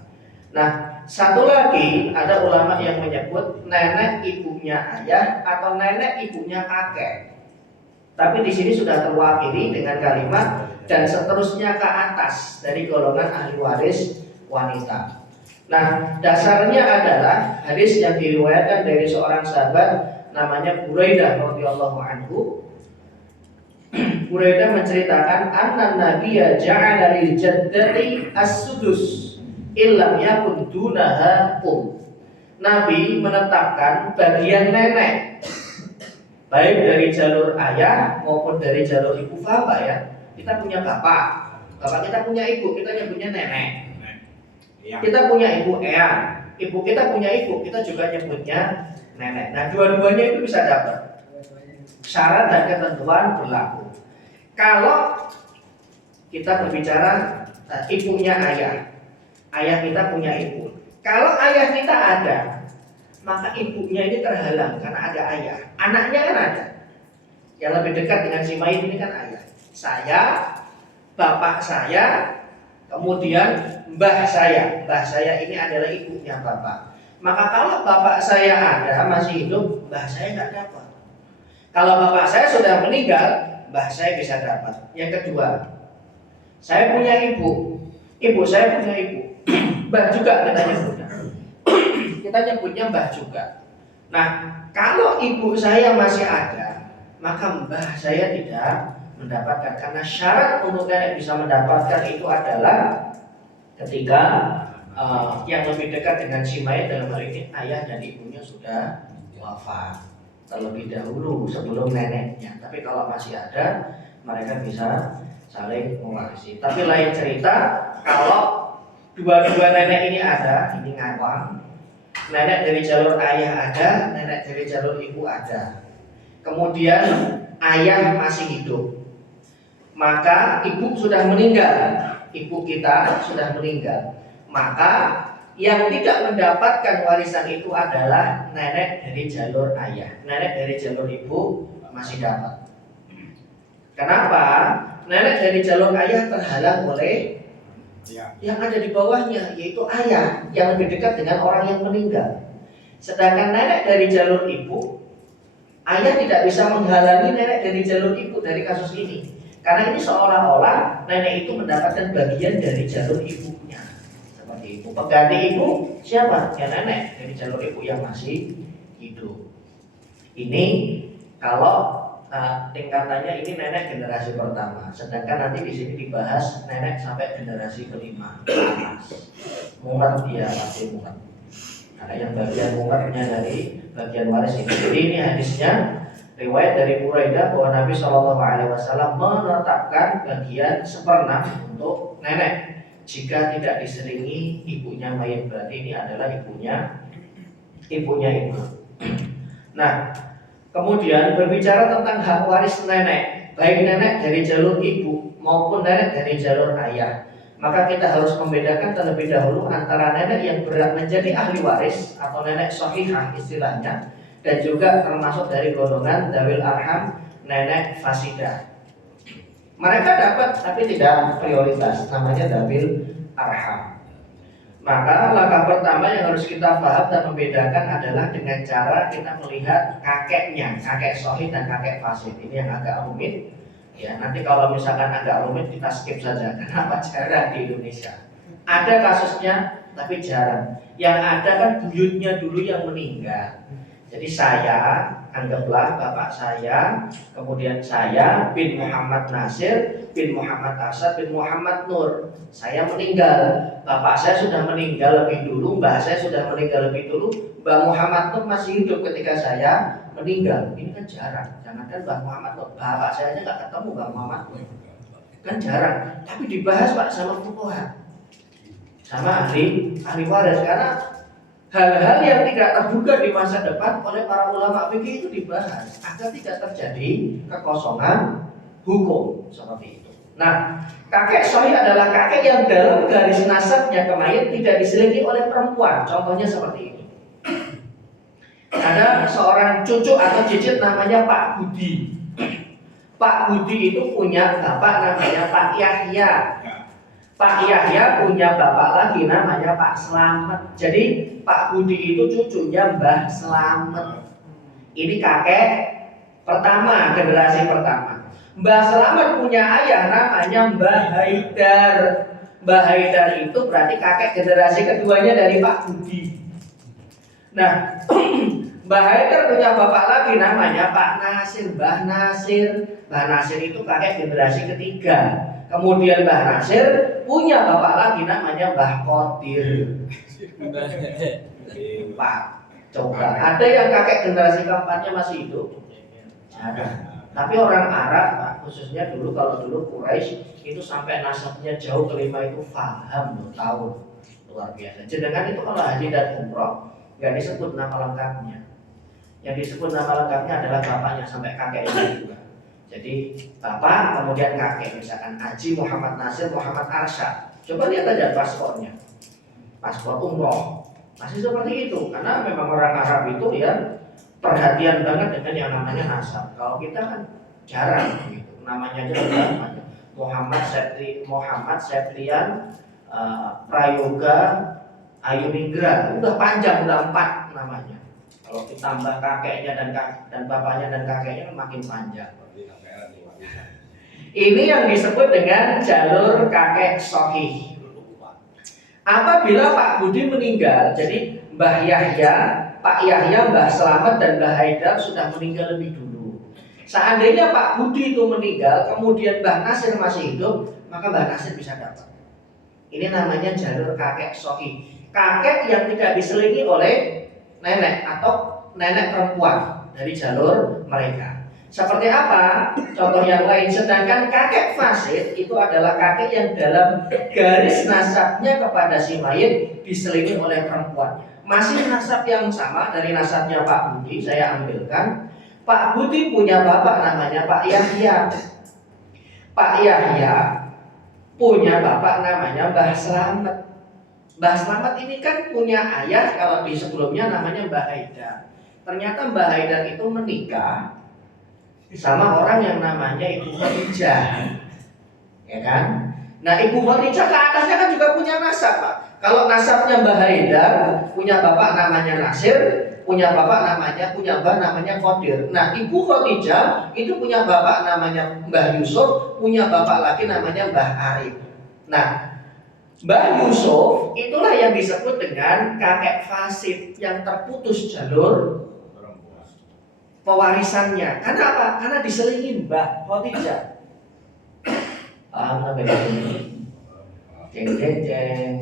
Nah, satu lagi ada ulama yang menyebut nenek ibunya ayah atau nenek ibunya kakek. Tapi di sini sudah terwakili dengan kalimat dan seterusnya ke atas dari golongan ahli waris wanita. Nah, dasarnya adalah hadis yang diriwayatkan dari seorang sahabat namanya Buraidah radhiyallahu anhu. Buraidah menceritakan anna nabiyya ja'ala lil jaddati as-sudus illam yakun dunaha Nabi menetapkan bagian nenek baik dari jalur ayah maupun dari jalur ibu. Bapak ya, kita punya bapak kita punya ibu, kita nyebutnya nenek. Kita punya ibu eyang, ibu kita punya ibu, kita juga nyebutnya nenek. Nah dua-duanya itu bisa dapat. Syarat dan ketentuan berlaku. Kalau kita berbicara ibunya ayah kita punya ibu. Kalau ayah kita ada, maka ibunya ini terhalang karena ada ayah. Anaknya kan ada. Yang lebih dekat dengan si mayit ini kan ayah. Saya, bapak saya, kemudian mbah saya. Mbah saya ini adalah ibunya bapak. Maka kalau bapak saya ada masih hidup, mbah saya nggak dapat. Kalau bapak saya sudah meninggal, mbah saya bisa dapat. Yang kedua, saya punya ibu saya punya ibu, mbah juga kita nyebutnya. Kita nyebutnya mbah juga. Nah, kalau ibu saya masih ada, maka mbah saya tidak mendapatkan. Karena syarat untuk nenek bisa mendapatkan itu adalah ketika yang lebih dekat dengan si mayit dalam hal ini ayah dan ibunya sudah wafat terlebih dahulu sebelum neneknya. Tapi kalau masih ada, mereka bisa saling mewarisi. Tapi lain cerita kalau dua-dua nenek ini ada, ini ngawang, nenek dari jalur ayah ada, nenek dari jalur ibu ada. Kemudian ayah masih hidup, maka ibu sudah meninggal, ibu kita sudah meninggal. Maka yang tidak mendapatkan warisan itu adalah nenek dari jalur ayah. Nenek dari jalur ibu masih dapat. Kenapa? Nenek dari jalur ayah terhalang oleh yang ada di bawahnya, yaitu ayah yang lebih dekat dengan orang yang meninggal. Sedangkan nenek dari jalur ibu, ayah tidak bisa menghalangi nenek dari jalur ibu dari kasus ini. Karena ini seolah-olah nenek itu mendapatkan bagian dari jalur ibunya. Seperti itu. Pengganti ibu siapa? Ya nenek dari jalur ibu yang masih hidup. Ini kalau tingkatannya ini nenek generasi pertama. Sedangkan nanti di sini dibahas nenek sampai generasi kelima. Mungat dia pasti mungat. Karena yang bagian mungatnya dari bagian waris ini. Jadi ini hadisnya riwayat dari Buraidah bahwa Nabi SAW menetapkan bagian 1/6 untuk nenek jika tidak diselingi ibunya mayit. Berarti ini adalah ibunya ibu. Nah, kemudian berbicara tentang hak waris nenek, baik nenek dari jalur ibu maupun nenek dari jalur ayah, maka kita harus membedakan terlebih dahulu antara nenek yang berat menjadi ahli waris atau nenek sahihah istilahnya, dan juga termasuk dari golongan dawil arham, nenek fasidah. Mereka dapat tapi tidak prioritas, namanya dawil arham. Maka langkah pertama yang harus kita paham dan membedakan adalah dengan cara kita melihat kakeknya, kakek sahih dan kakek fasid. Ini yang agak rumit. Ya, nanti kalau misalkan agak rumit kita skip saja. Kenapa? Jarang di Indonesia. Ada kasusnya tapi jarang. Yang ada kan buyutnya dulu yang meninggal. Jadi saya, anggaplah bapak saya, kemudian saya bin Muhammad Nasir, bin Muhammad Asad, bin Muhammad Nur. Saya meninggal, bapak saya sudah meninggal lebih dulu, mbah saya sudah meninggal lebih dulu, Mbah Muhammad Nur masih hidup ketika saya meninggal. Ini kan jarang, jangankan Mbah Muhammad Nur, bapak saya aja nggak ketemu Mbah Muhammad Nur. Kan jarang, tapi dibahas Pak sama fuqaha, sama ahli waris, karena hal-hal yang tidak terduga di masa depan oleh para ulama fikih itu dibahas agar tidak terjadi kekosongan hukum seperti itu. Nah, kakek sahih adalah kakek yang dalam garis nasabnya ke mayit tidak diselingi oleh perempuan. Contohnya seperti ini. Ada seorang cucu atau cicit namanya Pak Budi. Pak Budi itu punya bapak namanya Pak Yahya. Pak Yahya punya bapak lagi namanya Pak Slamet. Jadi Pak Budi itu cucunya Mbah Slamet. Ini kakek pertama, generasi pertama. Mbah Slamet punya ayah namanya Mbah Haidar. Mbah Haidar itu berarti kakek generasi keduanya dari Pak Budi. Nah, Mbah Haidar punya bapak lagi namanya Pak Nasir, Mbah Nasir. Mbah Nasir itu kakek generasi ketiga. Kemudian Mbah Nasir punya bapak lagi namanya Mbah Qadir. Pak, coba ada yang kakek generasi keempatnya masih hidup? Ada. Tapi orang Arab, Pak, khususnya dulu kalau dulu Quraisy itu sampai nasabnya jauh kelima itu faham, tahu, luar biasa. Jenengan itu kalau haji dan umroh nggak disebut nama lengkapnya. Yang disebut nama lengkapnya adalah bapaknya sampai kakeknya juga. Jadi bapak kemudian kakek, misalkan Haji Muhammad Nasir Muhammad Arsyad. Coba lihat aja paspornya, paspor umroh masih seperti itu, karena memang orang Arab itu ya perhatian banget dengan yang namanya nasab. Kalau kita kan jarang gitu, namanya aja namanya Muhammad Septrian Prayoga Ayuningra, udah panjang, udah 4 namanya. Kalau ditambah kakeknya dan bapaknya dan kakeknya makin panjang. Ini yang disebut dengan jalur kakek sahih. Apabila Pak Budi meninggal, jadi Mbah Yahya, Pak Yahya, Mbah Slamet dan Mbah Haidar sudah meninggal lebih dulu. Seandainya Pak Budi itu meninggal, kemudian Mbah Nasir masih hidup, maka Mbah Nasir bisa dapat. Ini namanya jalur kakek sahih. Kakek yang tidak diselingi oleh nenek atau nenek perempuan dari jalur mereka. Seperti apa? Contoh yang lain, sedangkan kakek fasid itu adalah kakek yang dalam garis nasabnya kepada si mayit diselingi oleh perempuan. Masih nasab yang sama dari nasabnya Pak Budi, saya ambilkan. Pak Budi punya bapak namanya Pak Yahya. Pak Yahya punya bapak namanya Mbah Slamet. Mbah Slamet ini kan punya ayah, kalau di sebelumnya namanya Mbah Haidar. Ternyata Mbah Haidar itu menikah sama orang yang namanya Ibu Khadijah, ya kan? Nah, Ibu Khadijah ke atasnya kan juga punya nasab, Pak. Kalau nasabnya Mbah Haidar, punya bapak namanya Nasir, punya mbah namanya Qadir. Nah, Ibu Khadijah itu punya bapak namanya Mbah Yusuf, punya bapak lagi namanya Mbah Arif. Nah, Mbah Yusuf itulah yang disebut dengan kakek fasid yang terputus jalur pewarisannya. Karena apa? Karena diselingi Mbah Khadijah. Paham sampai sini? Jeng jeng jeng.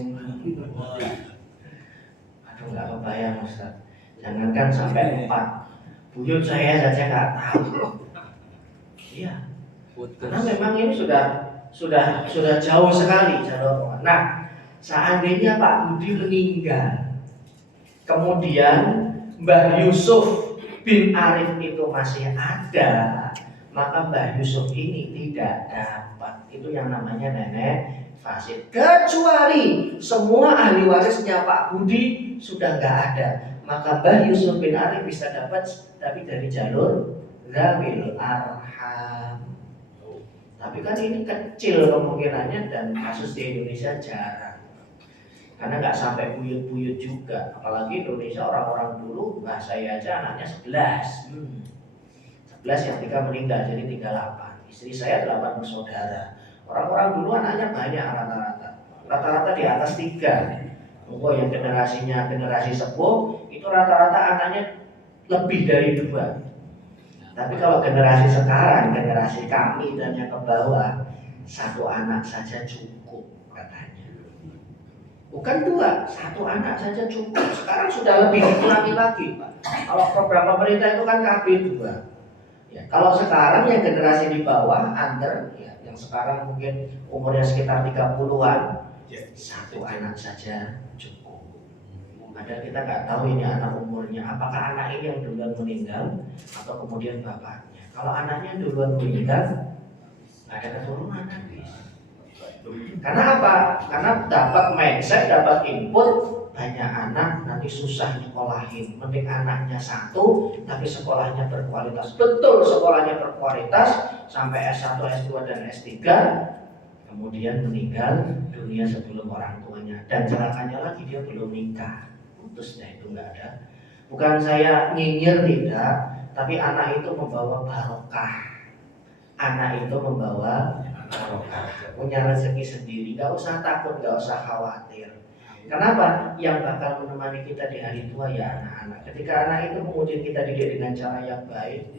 Aduh, nggak kebayang Ustaz. Jangankan sampai 4, buyut saya saja nggak tahu. Iya. Karena memang ini sudah jauh sekali jalur. Nah, seandainya Pak Budi meninggal, kemudian Mbah Yusuf bin Arif itu masih ada, maka Mbah Yusuf ini tidak dapat. Itu yang namanya nenek fasid. Kecuali semua ahli warisnya Pak Budi sudah nggak ada, maka Mbah Yusuf bin Arif bisa dapat, tapi dari jalur Zawil Arham. Tapi kan ini kecil kemungkinannya dan kasus di Indonesia jarang. Karena nggak sampai buyut-buyut juga. Apalagi Indonesia orang-orang dulu, saya aja anaknya 11. 11 yang 3 meninggal, jadi 38. Istri saya 8 bersaudara. Orang-orang dulu anaknya banyak rata-rata. Rata-rata di atas 3. Yang generasi sepuh, itu rata-rata anaknya lebih dari 2. Tapi kalau generasi sekarang, generasi kami dan yang ke bawah, 1 anak saja cukup katanya. Bukan 2, 1 anak saja cukup. Sekarang sudah lebih dikurangi lagi, Pak. Kalau program pemerintah itu kan KB 2. Ya, kalau sekarang yang generasi di bawah, under, ya, yang sekarang mungkin umurnya sekitar 30-an, 1 anak saja cukup. Padahal kita nggak tahu ini anak umurnya, apakah anak ini yang duluan meninggal atau kemudian bapaknya. Kalau anaknya duluan meninggal, nggak ada keturunan habis. Karena apa? Karena dapat mindset, dapat input, banyak anak nanti susah nyekolahin. Mending anaknya 1 tapi sekolahnya berkualitas. Betul, sekolahnya berkualitas sampai S1, S2 dan S3, kemudian meninggal dunia sebelum orang tuanya. Dan celakanya lagi dia belum nikah. Putusnya itu nggak ada. Bukan saya nyinyir, tidak, tapi anak itu membawa barokah. Anak itu membawa barokah, punya rezeki sendiri, nggak usah takut, nggak usah khawatir. Kenapa? Yang bakal menemani kita di hari tua ya anak-anak. Ketika anak itu kemudian kita didik dengan cara yang baik,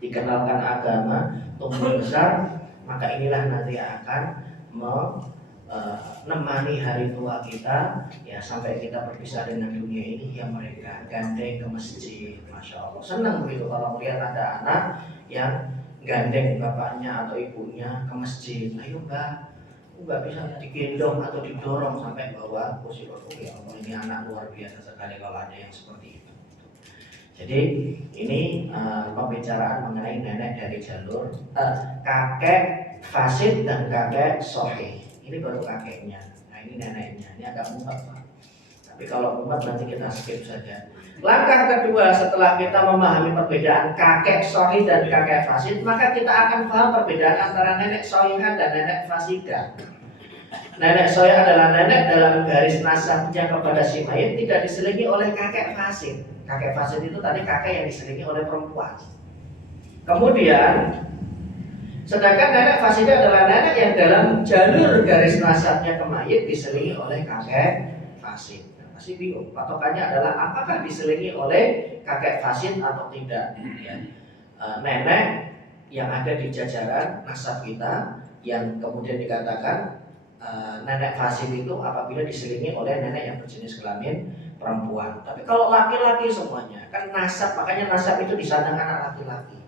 dikenalkan agama, tumbuh besar, maka inilah nanti akan menemani hari tua kita, ya sampai kita berpisah dengan dunia ini. Ya mereka gandeng ke masjid, masya Allah, senang begitu kalau melihat ada anak yang gandeng bapaknya atau ibunya ke masjid. Ayo Mbak, nggak bisa digendong atau didorong sampai bawah kursi roda. Ya Allah, ini anak luar biasa sekali kalau ada yang seperti itu. Jadi ini pembicaraan mengenai nenek dari jalur kakek fasid dan kakek sahih. Ini baru kakeknya. Nah ini neneknya. Ini agak mumet Pak. Tapi kalau mumet nanti kita skip saja. Langkah kedua setelah kita memahami perbedaan kakek sahih dan kakek fasid, maka kita akan paham perbedaan antara nenek sahihah dan nenek fasidah. Nenek sahih adalah nenek dalam garis nasabnya kepada si mayit tidak diselingi oleh kakek fasid. Kakek fasid itu tadi kakek yang diselingi oleh perempuan. Kemudian sedangkan nenek fasidah adalah nenek yang dalam jalur garis nasabnya ke mayit diselingi oleh kakek fasid. Masih bingung, patokannya adalah apakah diselingi oleh kakek fasid atau tidak, ya. Nenek yang ada di jajaran nasab kita yang kemudian dikatakan nenek fasid itu apabila diselingi oleh nenek yang berjenis kelamin perempuan. Tapi kalau laki-laki semuanya, kan nasab, makanya nasab itu disandang anak laki-laki.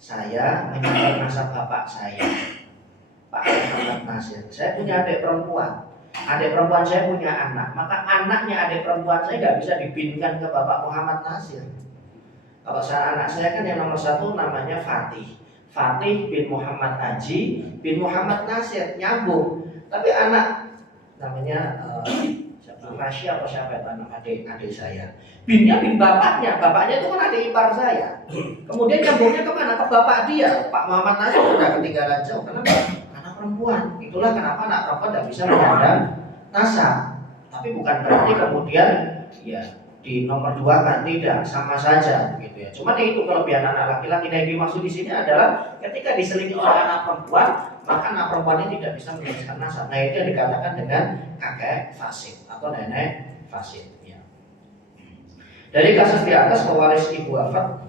Saya menyandang nasab bapak saya, Pak Muhammad Nasir. Saya punya adik perempuan. Adik perempuan saya punya anak, maka anaknya adik perempuan saya nggak bisa dibinkan ke Bapak Muhammad Nasir. Kalau anak saya kan yang nomor 1 namanya Fatih. Fatih bin Muhammad Haji bin Muhammad Nasir, nyambung. Tapi anak namanya Rasya atau siapa itu anak adik saya. Binnya bin bapaknya itu kan adik ipar saya. Kemudian nyambungnya kemana? Ke bapak dia. Pak Muhammad Nasir sudah ketinggalan jauh. Kenapa? Anak perempuan. Itulah kenapa anak perempuan tidak bisa menyandang nasab. Tapi bukan berarti kemudian ya di nomor 2 kan tidak, sama saja begitu ya. Cuma itu kelebihan anak laki-laki. Yang dimaksud di sini adalah ketika diselingi oleh anak perempuan, maka anak perempuan ini tidak bisa meneruskan nasab. Nah, itu yang dikatakan dengan kakek fasid atau nenek fasid ya. Dari kasus di atas pewaris ibu wafat,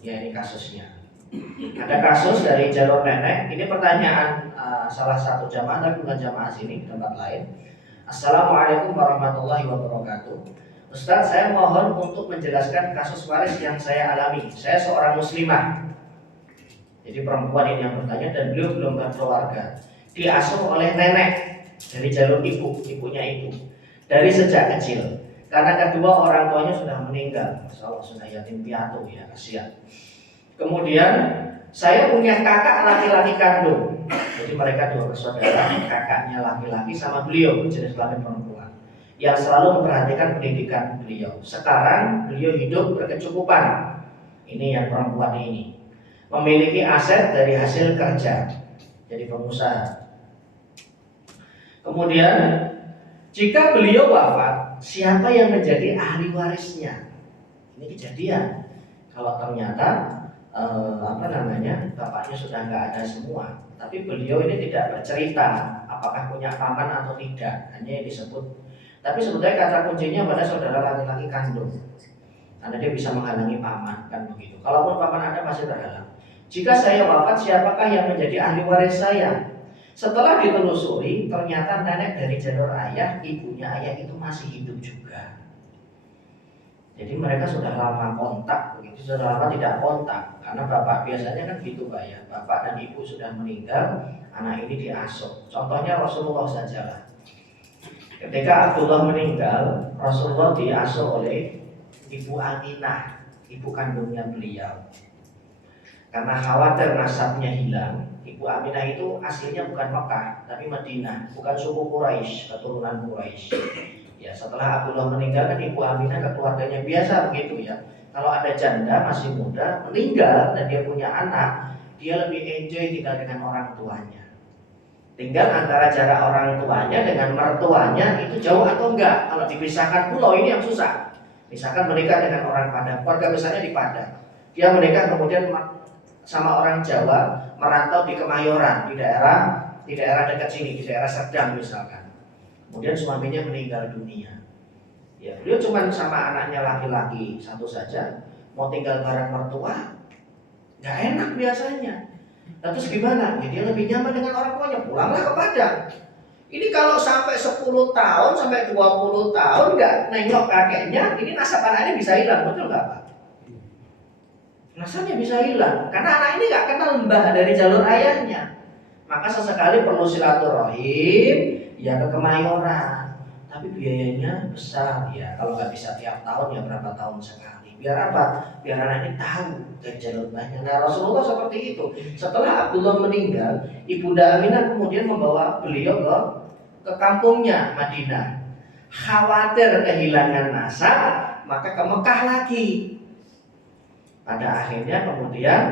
ini kasusnya. Ada kasus dari jalur nenek. Ini pertanyaan salah satu jamaah, tapi bukan jamaah sini, tempat lain. Assalamualaikum warahmatullahi wabarakatuh. Ustaz, saya mohon untuk menjelaskan kasus waris yang saya alami. Saya seorang muslimah. Jadi perempuan ini yang bertanya dan beliau belum berkeluarga. Diasuh oleh nenek dari jalur ibunya ibu. Dari sejak kecil. Karena kedua orang tuanya sudah meninggal. Masya Allah, sudah yatim piatu ya, kasihan. Kemudian saya punya kakak laki-laki kandung. Jadi mereka 2 bersaudara, kakaknya laki-laki sama beliau berjenis kelamin perempuan, yang selalu memperhatikan pendidikan beliau. Sekarang beliau hidup berkecukupan. Ini yang perempuan ini memiliki aset dari hasil kerja, jadi pengusaha. Kemudian jika beliau wafat, siapa yang menjadi ahli warisnya? Ini kejadian. Kalau ternyata bapaknya sudah nggak ada semua, tapi beliau ini tidak bercerita apakah punya paman atau tidak, hanya yang disebut. Tapi sebetulnya kata kuncinya pada saudara laki-laki kandung, karena dia bisa menghalangi paman, kan begitu. Kalaupun paman ada pasti terhalang. Jika saya wafat, siapakah yang menjadi ahli waris saya? Setelah ditelusuri, ternyata nenek dari jalur ayah, ibunya ayah itu masih hidup juga. Jadi mereka sudah lama kontak, begitu, sudah lama tidak kontak. Karena bapak biasanya kan gitu Pak ya, bapak dan ibu sudah meninggal, anak ini diasuh. Contohnya Rasulullah sajalah. Ketika Abdullah meninggal, Rasulullah diasuh oleh Ibu Aminah, ibu kandungnya beliau. Karena khawatir nasabnya hilang, Ibu Aminah itu aslinya bukan Mekah, tapi Madinah, bukan suku Quraisy, keturunan Quraisy. Ya, setelah Abdullah meninggal kan Ibu Aminah ke keluarganya biasa begitu ya. Kalau ada janda masih muda meninggal dan dia punya anak, dia lebih enjoy tinggal dengan orang tuanya. Tinggal antara jarak orang tuanya dengan mertuanya itu jauh atau enggak. Kalau dipisahkan pulau ini yang susah. Misalkan menikah dengan orang Padang, keluarga besarnya di Padang. Dia menikah kemudian sama orang Jawa, merantau di Kemayoran, di daerah dekat sini, di daerah Serdang misalkan. Kemudian suaminya meninggal dunia. Ya, beliau cuma sama anaknya laki-laki satu saja, mau tinggal bareng mertua, nggak enak biasanya. Nah, terus gimana? Ya, dia lebih nyaman dengan orang tuanya, pulanglah ke Padang. Ini kalau sampai 10 tahun, sampai 20 tahun nggak nengok kakeknya, ini nasab anaknya bisa hilang, betul nggak Pak? Nasabnya bisa hilang, karena anak ini nggak kenal mbah dari jalur ayahnya. Maka sesekali perlu silaturahim, ya ke Kemayoran. Tapi biayanya besar ya, kalau nggak bisa tiap tahun ya berapa tahun sekali. Biar apa? Biar anak ini tahu dari jalur mbahnya. Nah, Rasulullah seperti itu. Setelah Abdullah meninggal, Ibunda Aminah kemudian membawa beliau ke kampungnya Madinah. Khawatir kehilangan nasab, maka ke Mekah lagi. Pada akhirnya kemudian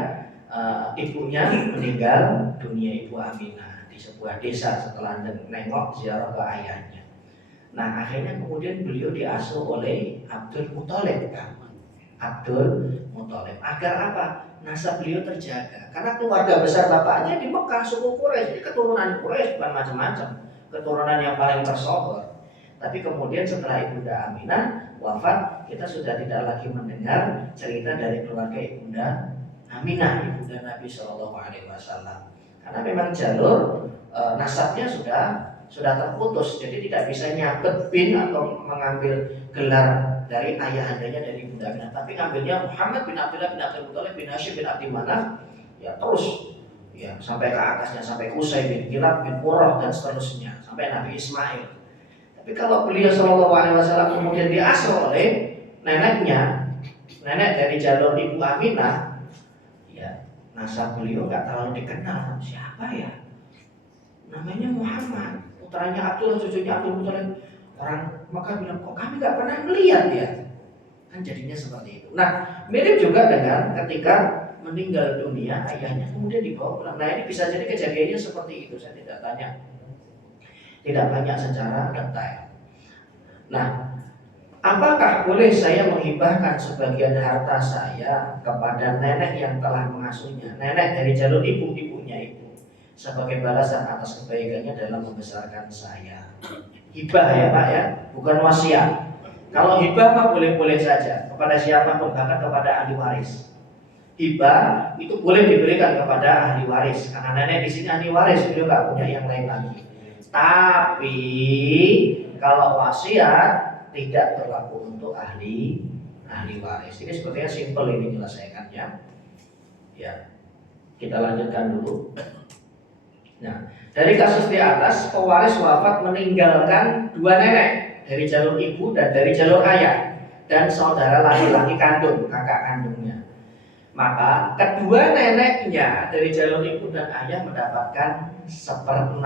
ibunya meninggal dunia, Ibu Aminah, di sebuah desa setelah nengok ziarah ke ayahnya. Nah, akhirnya kemudian beliau diasuh oleh Abdul Muthalib kan? Abdul Muthalib. Agar apa? Nasab beliau terjaga. Karena keluarga besar bapaknya di Mekah, suku Quraisy, jadi keturunan Quraisy bukan macam-macam, keturunan yang paling tersohor. Tapi kemudian setelah Ibunda Aminah wafat, kita sudah tidak lagi mendengar cerita dari keluarga Ibunda Aminah, ibunda Nabi SAW. Karena memang jalur nasabnya sudah terputus, jadi tidak bisa nyabet bin atau mengambil gelar dari ayahandanya dari Bunda Aminah, tapi ngambilnya Muhammad bin Abdullah bin Abdul Muthalib bin Hashim bin Abdi Manaf, ya terus ya sampai ke atasnya, sampai Qusay bin Kilab bin Murrah dan seterusnya sampai Nabi Ismail. Tapi kalau beliau Shallallahu Alaihi Wasallam kemudian diasuh oleh neneknya, nenek dari jalur Ibu Aminah, ya nasab beliau nggak terlalu dikenal. Siapa ya? Namanya Muhammad, putranya Abdul, cucunya Abdul Muthalib. Orang Mekah bilang, kok kami nggak pernah melihat ya? Kan jadinya seperti itu. Nah, mirip juga dengan ketika meninggal dunia ayahnya kemudian dibawa pulang. Nah, ini bisa jadi kejadiannya seperti itu. Saya tidak banyak secara detail. Nah, apakah boleh saya menghibahkan sebagian harta saya kepada nenek yang telah mengasuhnya, nenek dari jalur ibunya itu, sebagai balasan atas kebaikannya dalam membesarkan saya? Hibah ya Pak ya, bukan wasiat. Kalau hibah mah boleh-boleh saja kepada siapapun, bahkan kepada ahli waris. Hibah itu boleh diberikan kepada ahli waris, karena nenek di sini ahli waris, beliau nggak punya yang lain lagi. Tapi kalau wasiat tidak berlaku untuk ahli waris. Ini sebetulnya simpel ini menyelesaikannya. Ya, kita lanjutkan dulu. Nah, dari kasus di atas, pewaris wafat meninggalkan dua nenek dari jalur ibu dan dari jalur ayah, dan saudara laki-laki kandung, kakak kandungnya. Maka kedua neneknya dari jalur ibu dan ayah mendapatkan 1/6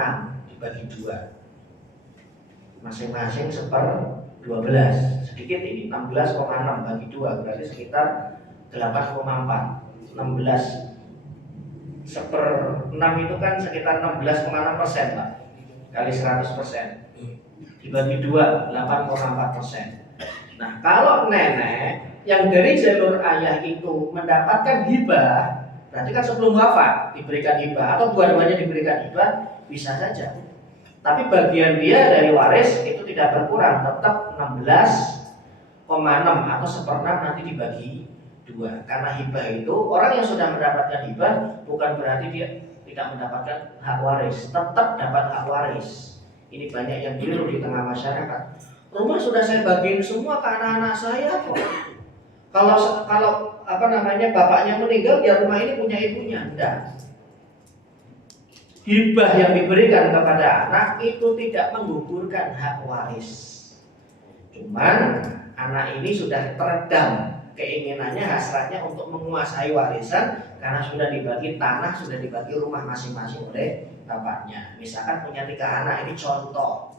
dibagi 2, masing-masing 1/12. Sedikit ini, 16,6 bagi 2 berarti sekitar 8,4. 16 1/6 itu kan sekitar 16,6% Pak, kali 100%, dibagi 2, 8,4%. Nah, kalau nenek yang dari jalur ayah itu mendapatkan hibah, berarti kan sebelum wafat diberikan hibah, atau dua-duanya diberikan hibah, bisa saja. Tapi bagian dia dari waris itu tidak berkurang, tetap 16,6 atau 1/6 nanti dibagi 2. Karena hibah itu, orang yang sudah mendapatkan hibah bukan berarti dia tidak mendapatkan hak waris, tetap dapat hak waris. Ini banyak yang keliru di tengah masyarakat. Rumah sudah saya bagiin semua ke anak-anak saya kok. Kalau bapaknya meninggal, ya rumah ini punya ibunya. Enggak. Hibah yang diberikan kepada anak itu tidak menggugurkan hak waris. Cuman anak ini sudah teredam keinginannya, hasratnya untuk menguasai warisan karena sudah dibagi tanah, sudah dibagi rumah masing-masing oleh bapaknya. Misalkan punya 3 anak, ini contoh.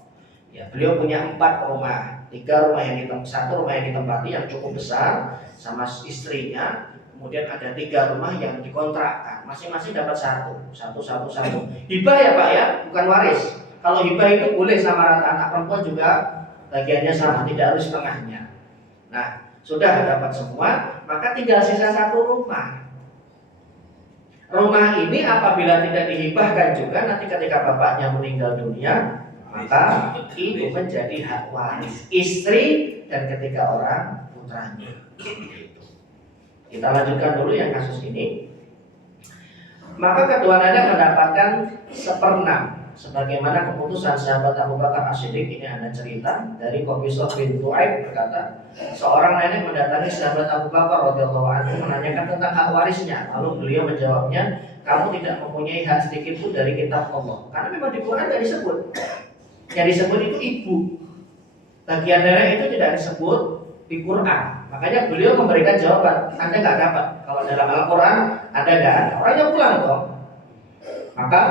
Ya, beliau punya 4 rumah, 3 rumah satu rumah yang ditempati yang cukup besar sama istrinya, kemudian ada 3 rumah yang dikontrakkan, masing-masing dapat satu. Hibah ya Pak ya, bukan waris. Kalau hibah itu boleh sama rata, anak perempuan juga bagiannya sama, tidak harus setengahnya. Nah, sudah dapat semua, maka tinggal sisa 1 rumah. Rumah ini apabila tidak dihibahkan juga, nanti ketika bapaknya meninggal dunia, maka itu menjadi hak waris istri dan ketiga orang putranya. Kita lanjutkan dulu yang kasus ini. Maka kedua nenek mendapatkan 1/6 sebagaimana keputusan sahabat Abu Bakar As-Siddiq. Ini ada cerita dari Qabisah bin Tu'aib berkata, seorang nenek mendatangi sahabat Abu Bakar radhiyallahu anhu menanyakan tentang hak warisnya. Lalu beliau menjawabnya, kamu tidak mempunyai hak sedikit pun dari kitab Allah. Karena memang di Quran tidak disebut. Yang disebut itu ibu. Bagian nenek itu tidak disebut di Quran. Makanya beliau memberikan jawaban, Anda nggak dapat. Kalau dalam Al-Quran Anda nggak ada. Orangnya pulang dong. Maka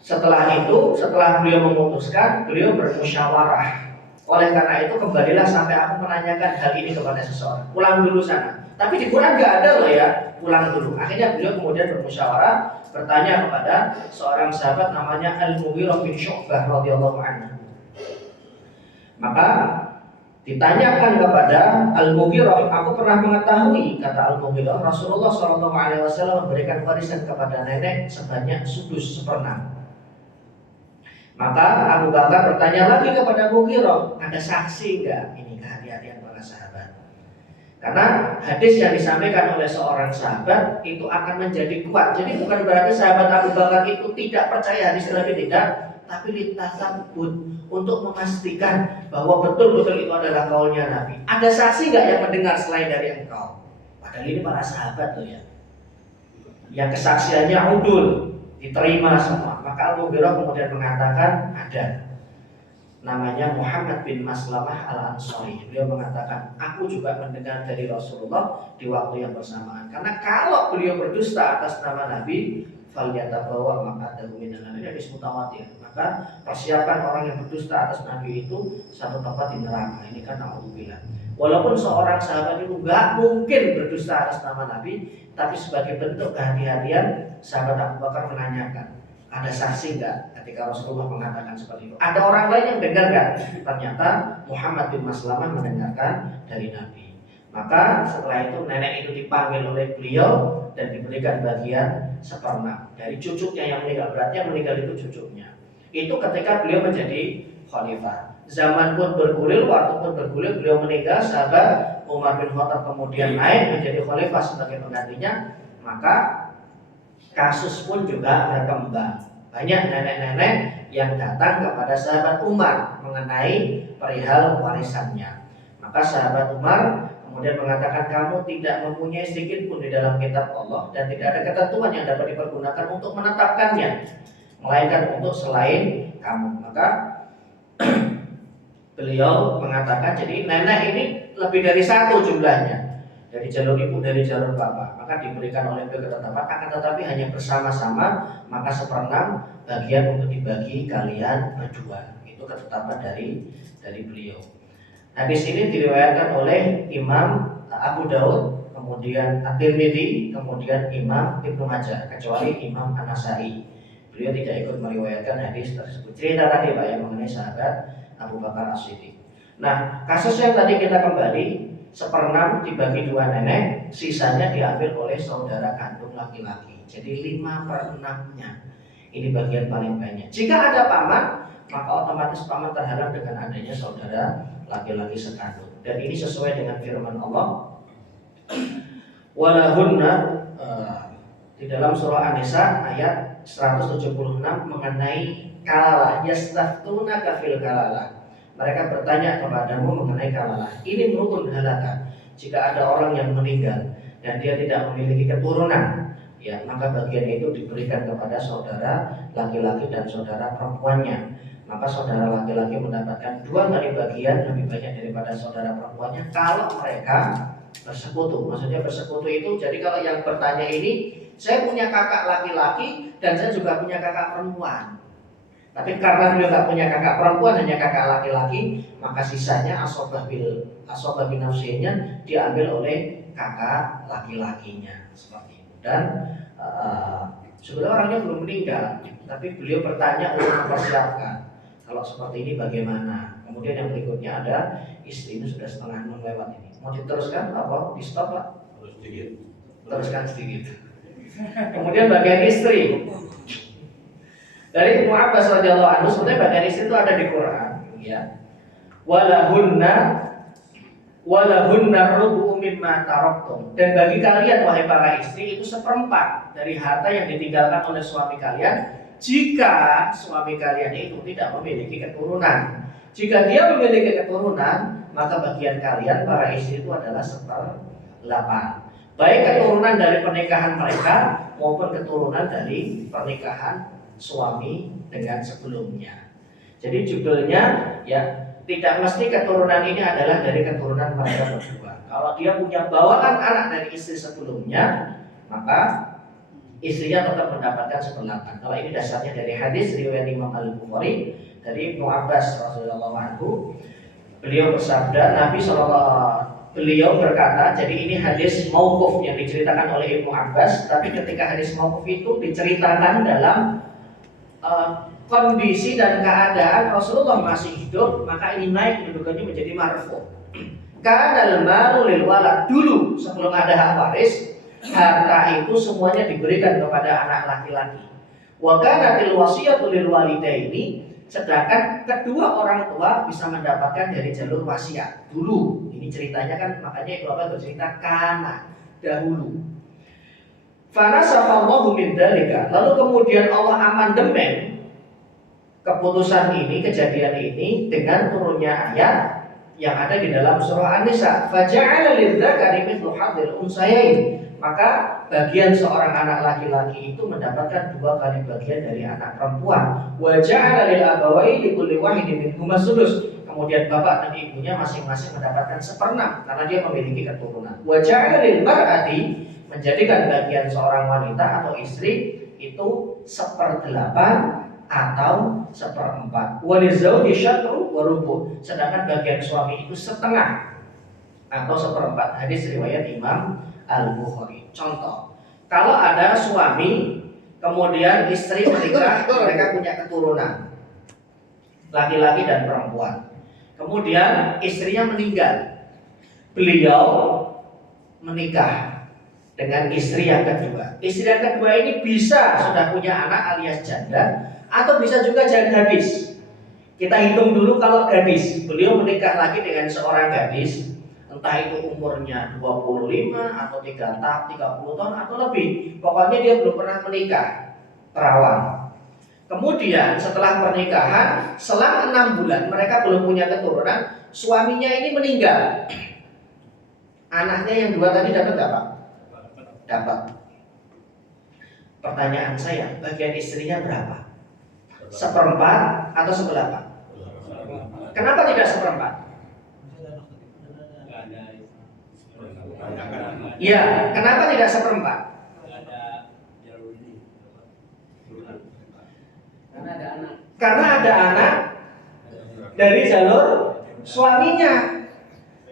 setelah beliau memutuskan, beliau bermusyawarah. Oleh karena itu kembalilah sampai aku menanyakan hal ini kepada seseorang. Pulang dulu sana. Tapi di Quran nggak ada loh ya. Pulang dulu. Akhirnya beliau kemudian bermusyawarah, bertanya kepada seorang sahabat namanya Al-Mughirah bin Syu'bah radhiyallahu anhu. Maka ditanyakan kepada Al-Mughirah, aku pernah mengetahui, kata Al-Mughirah, Rasulullah SAW memberikan warisan kepada nenek sebanyak sudus 1/6. Maka Abu Bakar bertanya lagi kepada Mughirah, ada saksi enggak? Ini kehati-hatian para sahabat. Karena hadis yang disampaikan oleh seorang sahabat itu akan menjadi kuat. Jadi bukan berarti sahabat Abu Bakar itu tidak percaya hadis Nabi, tidak, tapi litasabut, untuk memastikan bahwa betul-betul itu adalah kaulnya Nabi. Ada saksi nggak yang mendengar selain dari engkau? Padahal ini para sahabat loh ya, yang kesaksiannya udul, diterima semua. Maka Al-Mughirah kemudian mengatakan ada, namanya Muhammad bin Maslamah Al-Ansari. Beliau mengatakan, aku juga mendengar dari Rasulullah di waktu yang bersamaan. Karena kalau beliau berdusta atas nama Nabi, falyatabawa maq'adahu minan nar, ini hadis mutawatir. Maka persiapan orang yang berdusta atas Nabi itu satu tempat di neraka. Ini kan na'udzubillah. Walaupun seorang sahabat itu nggak mungkin berdusta atas nama Nabi, tapi sebagai bentuk kehati-hatian, sahabat Abu Bakar menanyakan, ada saksi nggak ketika Rasulullah mengatakan seperti itu? Ada orang lain yang dengar nggak? Ternyata Muhammad bin Maslamah mendengarkan dari Nabi. Maka setelah itu nenek itu dipanggil oleh beliau dan diberikan bagian seperenam dari cucunya yang meninggal. Berarti yang meninggal itu cucunya. Itu ketika beliau menjadi khalifah. Zaman pun bergulir, waktu pun bergulir, beliau meninggal. Sahabat Umar bin Khattab kemudian naik menjadi khalifah sebagai penggantinya. Maka kasus pun juga berkembang. Banyak nenek-nenek yang datang kepada sahabat Umar mengenai perihal warisannya. Maka sahabat Umar kemudian mengatakan, kamu tidak mempunyai sedikit pun di dalam kitab Allah dan tidak ada ketentuan yang dapat dipergunakan untuk menetapkannya, melainkan untuk selain kamu. Maka beliau mengatakan, jadi nenek ini lebih dari satu jumlahnya, dari jalur ibu, dari jalur bapak. Maka diberikan oleh beliau ketetapan, akan tetapi hanya bersama-sama, maka seperenam bagian untuk dibagi kalian berdua. Itu ketetapan dari beliau. Hadis ini diriwayatkan oleh Imam Abu Daud, kemudian At-Tirmidzi, kemudian Imam Ibnu Majah, kecuali Imam An-Nasa'i. Beliau tidak ikut meriwayatkan hadis tersebut. Cerita tadi Pak yang mengenai sahabat Abu Bakar As-Siddiq. Nah, kasus yang tadi kita kembali, seperenam dibagi dua nenek, sisanya diambil oleh saudara kandung laki-laki. Jadi 5/6-nya. Ini bagian paling banyak. Jika ada paman, maka otomatis paman terhalang dengan adanya saudara laki-laki sekandung. Dan ini sesuai dengan firman Allah. Walahunna di dalam surah An-Nisa ayat 176 mengenai kalalah, yastaftunaka fil kalalah. Mereka bertanya kepadamu mengenai kalalah. Ini rukun halaka. Jika ada orang yang meninggal dan dia tidak memiliki keturunan, ya maka bagian itu diberikan kepada saudara laki-laki dan saudara perempuannya. Maka saudara laki-laki mendapatkan 2 kali bagian lebih banyak daripada saudara perempuannya kalau mereka bersekutu. Maksudnya bersekutu itu, jadi kalau yang bertanya ini, saya punya kakak laki-laki dan saya juga punya kakak perempuan. Tapi karena dia nggak punya kakak perempuan, hanya kakak laki-laki, maka sisanya asobah bin nafsinya diambil oleh kakak laki-lakinya seperti itu. Dan sebenarnya orangnya belum meninggal, tapi beliau bertanya untuk mempersiapkan. Kalau seperti ini bagaimana? Kemudian yang berikutnya ada istri ini sudah setengah melewat ini. Mau diteruskan apa? Di stop Pak? Teruskan sedikit. Kemudian bagian istri. Dari Ibnu Abbas radhiyallahu anhu, sebenarnya bagian istri itu ada di Quran, ya. Walahunna rubu'u mimma taraktum. Dan bagi kalian wahai para istri itu 1/4 dari harta yang ditinggalkan oleh suami kalian jika suami kalian itu tidak memiliki keturunan. Jika dia memiliki keturunan, maka bagian kalian para istri itu adalah 1/8. Baik keturunan dari pernikahan mereka maupun keturunan dari pernikahan suami dengan sebelumnya. Jadi judulnya ya, tidak mesti keturunan ini adalah dari keturunan mereka berdua. Kalau dia punya bawaan anak dari istri sebelumnya, maka istrinya tetap mendapatkan 1/8. Kalau ini dasarnya dari hadis riwayat Imam Al-Bukhari dari Ibnu Abbas radhiyallahu anhu. Beliau bersabda, beliau berkata, jadi ini hadis mauquf yang diceritakan oleh Ibnu Abbas, tapi ketika hadis mauquf itu diceritakan dalam kondisi dan keadaan Rasulullah masih hidup, maka ini naik kedudukannya menjadi marfu. Karena al-malu lil walad, dulu sebelum ada hak waris, harta itu semuanya diberikan kepada anak laki-laki. Wa kanatil wasiyatu lil walidaini, sedangkan kedua orang tua bisa mendapatkan dari jalur wasiat dulu. Ini ceritanya kan, makanya Ibnu Abbas bercerita kana dahulu. Fanasakhallahu min dzalika, lalu kemudian Allah amandemen keputusan ini, kejadian ini dengan turunnya ayat yang ada di dalam surah An-Nisa. Faja'ala lidzakari mithlu hadzil unsayain, maka bagian seorang anak laki-laki itu mendapatkan 2 kali bagian dari anak perempuan. Wa ja'ala lil abawaini likulli wahidin minhuma sudus, kemudian bapak dan ibunya masing-masing mendapatkan 1/6 karena dia memiliki keturunan. Wa ja'ala lil mar'ati, menjadikan bagian seorang wanita atau istri itu 1/8 atau 1/4. Walizauji syatru warubu, sedangkan bagian suami itu 1/2 atau 1/4. Hadis riwayat Imam Al-Bukhari. Contoh, kalau ada suami kemudian istri menikah, mereka punya keturunan laki-laki dan perempuan. Kemudian istrinya meninggal, beliau menikah dengan istri yang kedua. Istri yang kedua ini bisa sudah punya anak alias janda, atau bisa juga jadi gadis. Kita hitung dulu kalau gadis, beliau menikah lagi dengan seorang gadis, entah itu umurnya 25 atau 30 tahun atau lebih. Pokoknya dia belum pernah menikah, perawan. Kemudian setelah pernikahan, selang 6 bulan mereka belum punya keturunan, suaminya ini meninggal. Anaknya yang 2 tadi dapat enggak, Pak? Dapat. Pertanyaan saya, bagian istrinya berapa? 1/4 atau 1/8? Kenapa tidak 1/4? Ya, kenapa tidak 1/4? Karena ada anak dari jalur suaminya.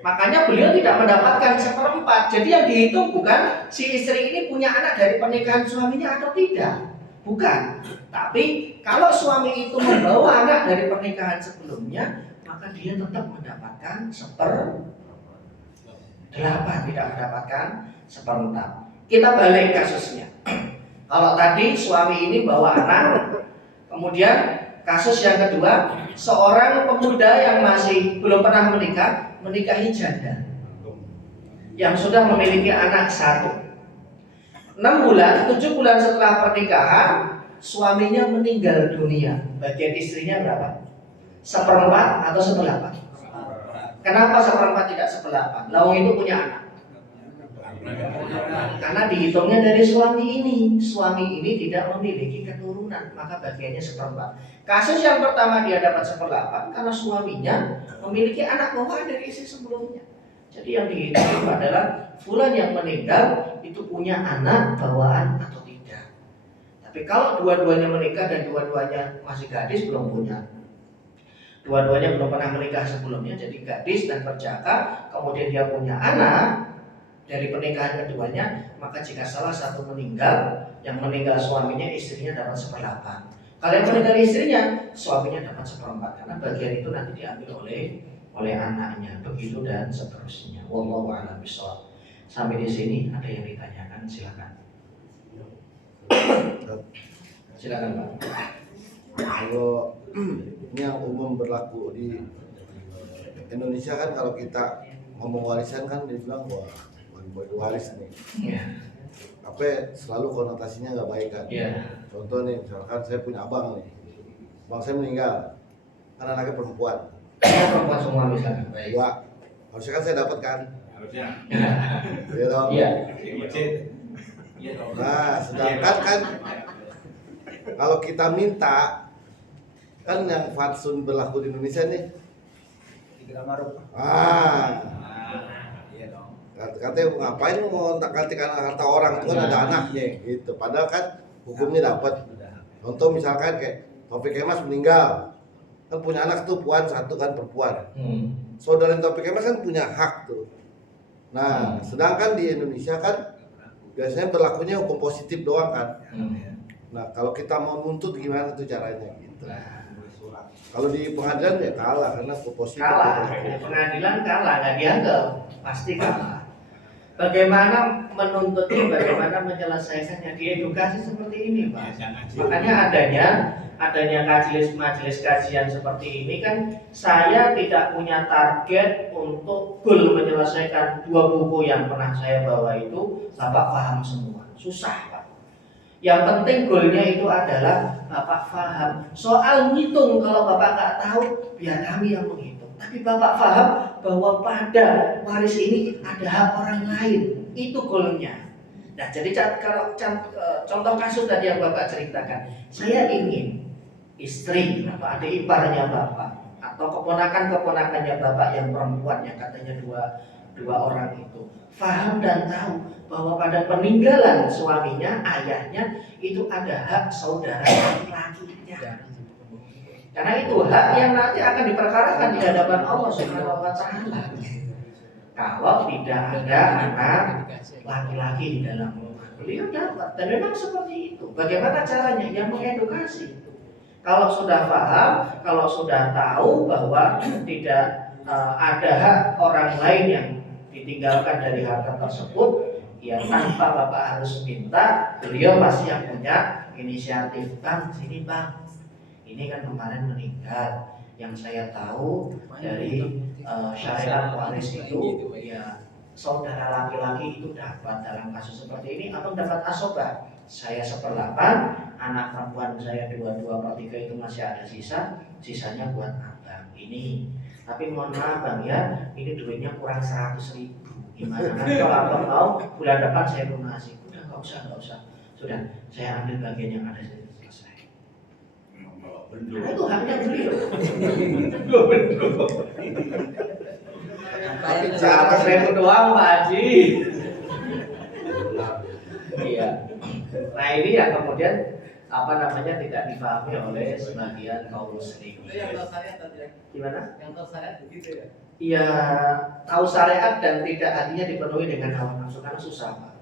Makanya beliau tidak mendapatkan 1/4. Jadi yang dihitung bukan si istri ini punya anak dari pernikahan suaminya atau tidak. Bukan. Tapi kalau suami itu membawa anak dari pernikahan sebelumnya, maka dia tetap mendapatkan 1/8, tidak mendapatkan 1/4. Kita balik kasusnya. Kalau tadi suami ini bawa anak, kemudian kasus yang kedua, seorang pemuda yang masih belum pernah menikah menikahi janda yang sudah memiliki anak 1. 6 bulan, 7 bulan setelah pernikahan, suaminya meninggal dunia. Bagian istrinya berapa? 1/4 atau 1/8? Kenapa 1/4 tidak 1/8? Lawang itu punya anak. Karena dihitungnya dari suami ini. Suami ini tidak memiliki keturunan, maka bagiannya 1/4. Kasus yang pertama dia dapat 1/8 karena suaminya memiliki anak bawaan dari istri sebelumnya. Jadi yang dihitung adalah fulan yang meninggal itu punya anak bawaan atau tidak. Tapi kalau dua-duanya menikah dan dua-duanya masih gadis, belum punya, dua-duanya belum pernah menikah sebelumnya, jadi gadis dan berjaka, kemudian dia punya anak dari pernikahan keduanya, maka jika salah satu meninggal, yang meninggal suaminya, istrinya dapat 1/8. Kalau yang meninggal istrinya, suaminya dapat 1/4, karena bagian itu nanti diambil oleh anaknya, begitu dan seterusnya. Wallahu a'lam bishawab. Sampai di sini ada yang ditanyakan, silakan. Silakan, Pak. Kalau ini yang umum berlaku di Indonesia kan, kalau kita ngomong warisan kan dibilang wah bagi waris nih. Iya. Apa selalu konotasinya nggak baik kan? Iya. Contoh nih, misalkan saya punya abang nih, abang saya meninggal, kan anaknya perempuan. Perempuan semua misalnya. Baik. 2, harusnya kan saya dapat kan? Harusnya. Iya dong. Iya. Nah, sedangkan kan kalau kita minta, kan yang fatsun berlaku di Indonesia nih. Iya dong. Katanya ngapain mau ngontak-ngatik harta orang, itu kan ada anaknya gitu. Padahal kan hukumnya dapat. Contoh misalkan kayak Taufik Kemas meninggal, kan punya anak tuh puan 1 kan perempuan. Saudara Taufik Kemas kan punya hak tuh. Nah, sedangkan di Indonesia kan biasanya berlakunya hukum positif doang kan. Nah, kalau kita mau nuntut gimana tuh caranya gitu. Kalau di pengadilan ya kalah karena hukum positif. Kalah. Di pengadilan kalah, nggak dianggap, pasti kalah. Bagaimana menuntutnya, bagaimana menyelesaikannya, diedukasi seperti ini, Pak. Makanya adanya majelis kajian seperti ini kan, saya tidak punya target untuk goal menyelesaikan 2 buku yang pernah saya bawa itu Bapak paham semua. Susah, Pak. Yang penting goalnya itu adalah Bapak paham. Soal ngitung, kalau Bapak nggak tahu, biar kami yang menghitung. Tapi Bapak paham bahwa pada waris ini ada hak orang lain. Itu goalnya. Nah, jadi kalau contoh kasus tadi yang Bapak ceritakan, saya ingin istri atau adik iparnya Bapak atau keponakan-keponakannya Bapak yang perempuan yang katanya dua orang itu paham dan tahu bahwa pada peninggalan suaminya, ayahnya itu ada hak saudara laki-lakinya. Karena itu hak yang nanti akan diperkarakan di hadapan Allah Subhanahu wa taala. Kalau tidak ada anak laki-laki di dalam rumah, beliau dapat. Dan memang seperti itu. Bagaimana caranya? Yang mengedukasi. Kalau sudah paham, kalau sudah tahu bahwa tidak ada hak orang lain yang ditinggalkan dari harta tersebut, ya tanpa Bapak harus minta, beliau pasti yang punya inisiatif. Bang, sini Bang, ini kan kemarin meninggal. Yang saya tahu dari syariat waris itu, ya saudara laki-laki itu dapat dalam kasus seperti ini, abang dapat asobah. Saya 1/8, anak perempuan saya 2/3 itu masih ada sisanya buat abang ini. Tapi mohon maaf Bang ya, ini duitnya kurang 100.000. Gimana? Nanti kalau abang mau bulan depan saya lunasi. Udah nggak usah. Sudah, saya ambil bagian yang ada selesai. Nah, itu haknya beliau. Tapi 100.000 doang Pak Haji. Iya. Nah ini yang kemudian tidak dipahami oleh sebagian kaum muslimin. Itu yang tahu syariat tadi ya? Gimana? Yang tahu syariat begitu ya? Iya, tahu syariat dan tidak hatinya dipenuhi dengan hawa nafsu, karena susah Pak.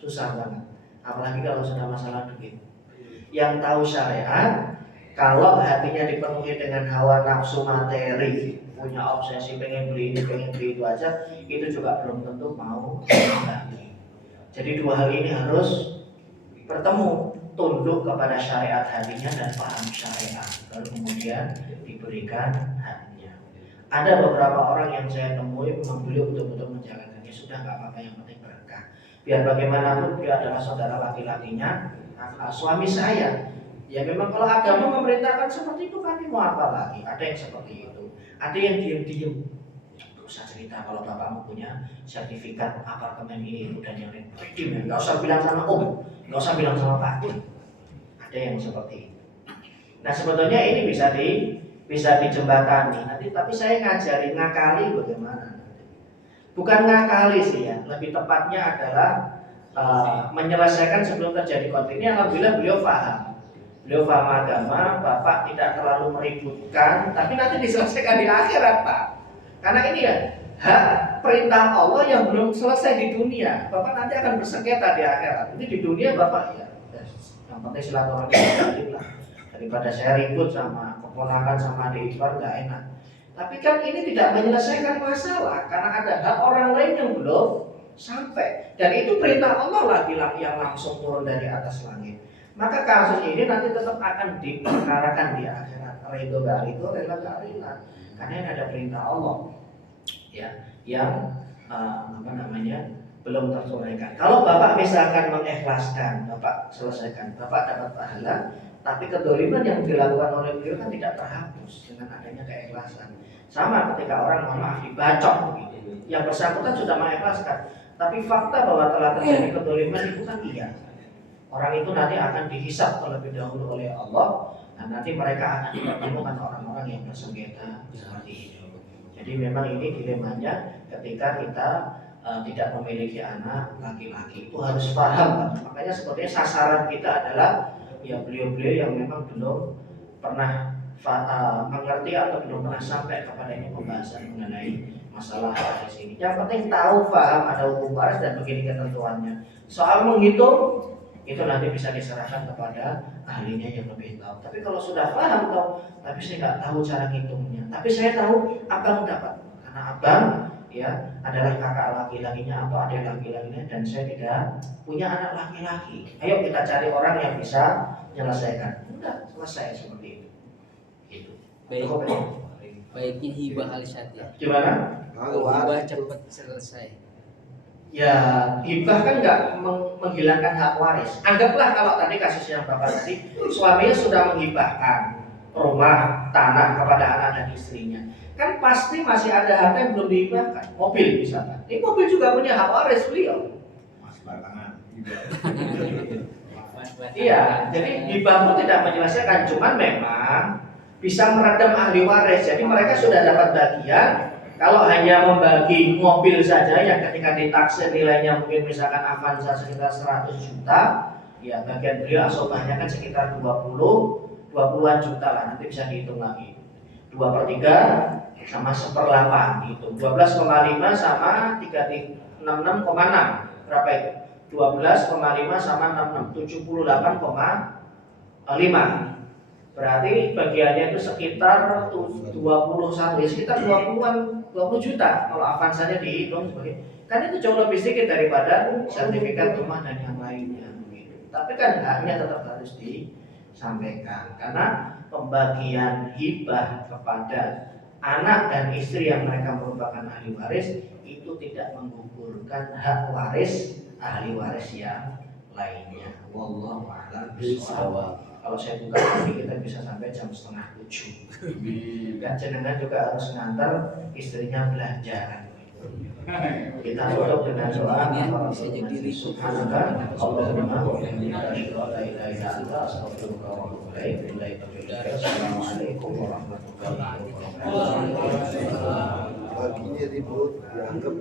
Susah banget. Apalagi kalau sudah masalah duit. Yang tahu syariat, kalau hatinya dipenuhi dengan hawa nafsu materi, punya obsesi pengen beli ini, pengen beli itu aja, itu juga belum tentu mau mengetahui. Jadi 2 hal ini harus bertemu, tunduk kepada syariat hatinya dan paham syariat, baru kemudian diberikan haknya. Ada beberapa orang yang saya temui memang beliau betul-betul menjalankannya, sudah nggak apa-apa, yang penting berkah. Biar bagaimanapun dia adalah saudara laki-lakinya, suami saya. Ya memang kalau agama memerintahkan seperti itu, kami mau apa lagi? Ada yang seperti itu, ada yang diam-diam. Tidak usah cerita kalau bapakmu punya sertifikat apartemen ini itu dan yang lain. Nggak usah bilang sama om, nggak usah bilang sama pak. Ada yang seperti itu. Nah sebetulnya ini bisa dijembatani nanti, tapi saya ngajari ngakali bagaimana. Bukan ngakali sih ya, lebih tepatnya adalah menyelesaikan sebelum terjadi konflik. Ini alhamdulillah beliau paham. Beliau paham agama, Bapak tidak terlalu meributkan, tapi nanti diselesaikan di akhirat Pak. Karena ini ya, hak perintah Allah yang belum selesai di dunia, Bapak nanti akan bersengketa di akhirat. Ini di dunia Bapak ya, yang penting silaturahmi lah. Daripada saya ribut sama keponakan sama adik ipar, nggak enak. Tapi kan ini tidak menyelesaikan masalah, karena ada hak orang lain yang belum sampai. Dan itu perintah Allah lagi yang langsung turun dari atas langit. Maka kasus ini nanti tetap akan diperkarakan di akhirat. Ridho gak ridho, rela gak rela. Karena ini ada perintah Allah ya, yang belum tertunaikan. Kalau Bapak misalkan mengikhlaskan, Bapak selesaikan, Bapak dapat pahala. Tapi kedoliman yang dilakukan oleh beliau kan tidak terhapus dengan adanya keikhlasan. Sama ketika orang mohon maaf dibacok begitu, yang bersangkutan sudah mengikhlaskan, tapi fakta bahwa telah terjadi kedoliman itu kan iya. Orang itu nanti akan dihisab terlebih dahulu oleh Allah, dan nanti mereka akan dipertemukan orang-orang yang bersengketa seperti itu. Jadi memang ini dilemanya ketika kita tidak memiliki anak laki-laki, itu harus paham. Makanya sepertinya sasaran kita adalah ya beliau-beliau yang memang belum pernah mengerti atau belum pernah sampai kepada ini pembahasan mengenai masalah waris ini. Yang penting tahu, paham ada hukum waris dan begini ketentuannya. Soal menghitung itu nanti bisa diserahkan kepada ahlinya yang lebih tahu. Tapi kalau sudah paham tahu, tapi saya nggak tahu cara ngitungnya. Tapi saya tahu abang dapat, karena abang ya adalah kakak laki-lakinya atau adik laki-lakinya dan saya tidak punya anak laki-laki. Ayo kita cari orang yang bisa menyelesaikan. Udah selesai seperti itu. Gitu. Baik. Cukup ya? Baiknya hibah al-syatiah. Gimana? Kalau Hibah ada cepat selesai. Ya, hibah kan nggak menghilangkan hak waris. Anggaplah kalau tadi kasusnya Bapak tadi, suaminya sudah menghibahkan rumah, tanah kepada anak dan istrinya. Kan pasti masih ada harta yang belum dihibahkan. Mobil misalkan. Ini mobil juga punya hak waris beliau. Iya, jadi hibah itu tidak menyelesaikan, cuman memang bisa meredam ahli waris. Jadi mereka sudah dapat bagian. Kalau hanya membagi mobil saja yang ketika ditaksir nilainya mungkin misalkan Avanza sekitar 100 juta, ya bagian beliau asobahnya kan sekitar 20-an juta lah, nanti bisa dihitung lagi. 2/3 sama 1/8 itu. 12,5 sama 66,6 berapa itu? 12,5 sama 66 78,5. Berarti bagiannya itu sekitar 21 ya sekitar 20 juta kalau Avanzanya dihitung sebagai, kan itu jauh lebih sedikit daripada sertifikat rumah dan yang lainnya gitu. Tapi kan haknya tetap harus disampaikan karena pembagian hibah kepada anak dan istri yang mereka merupakan ahli waris itu tidak menggugurkan hak waris ahli waris yang lainnya. Wallahu a'lam bishawab. Kalau saya buka nanti kita bisa sampai jam 6:30. Dan jenengan juga harus ngantar istrinya belajar. Kita tutup dengan doa. Bisa jadi risuk. Subhanallah, Allahumma wa bihamdika asyhadu an la ilaha illa anta astaghfiruka wa atubu ilaik. Assalamualaikum warahmatullahi wabarakatuh. baginya ribut dianggap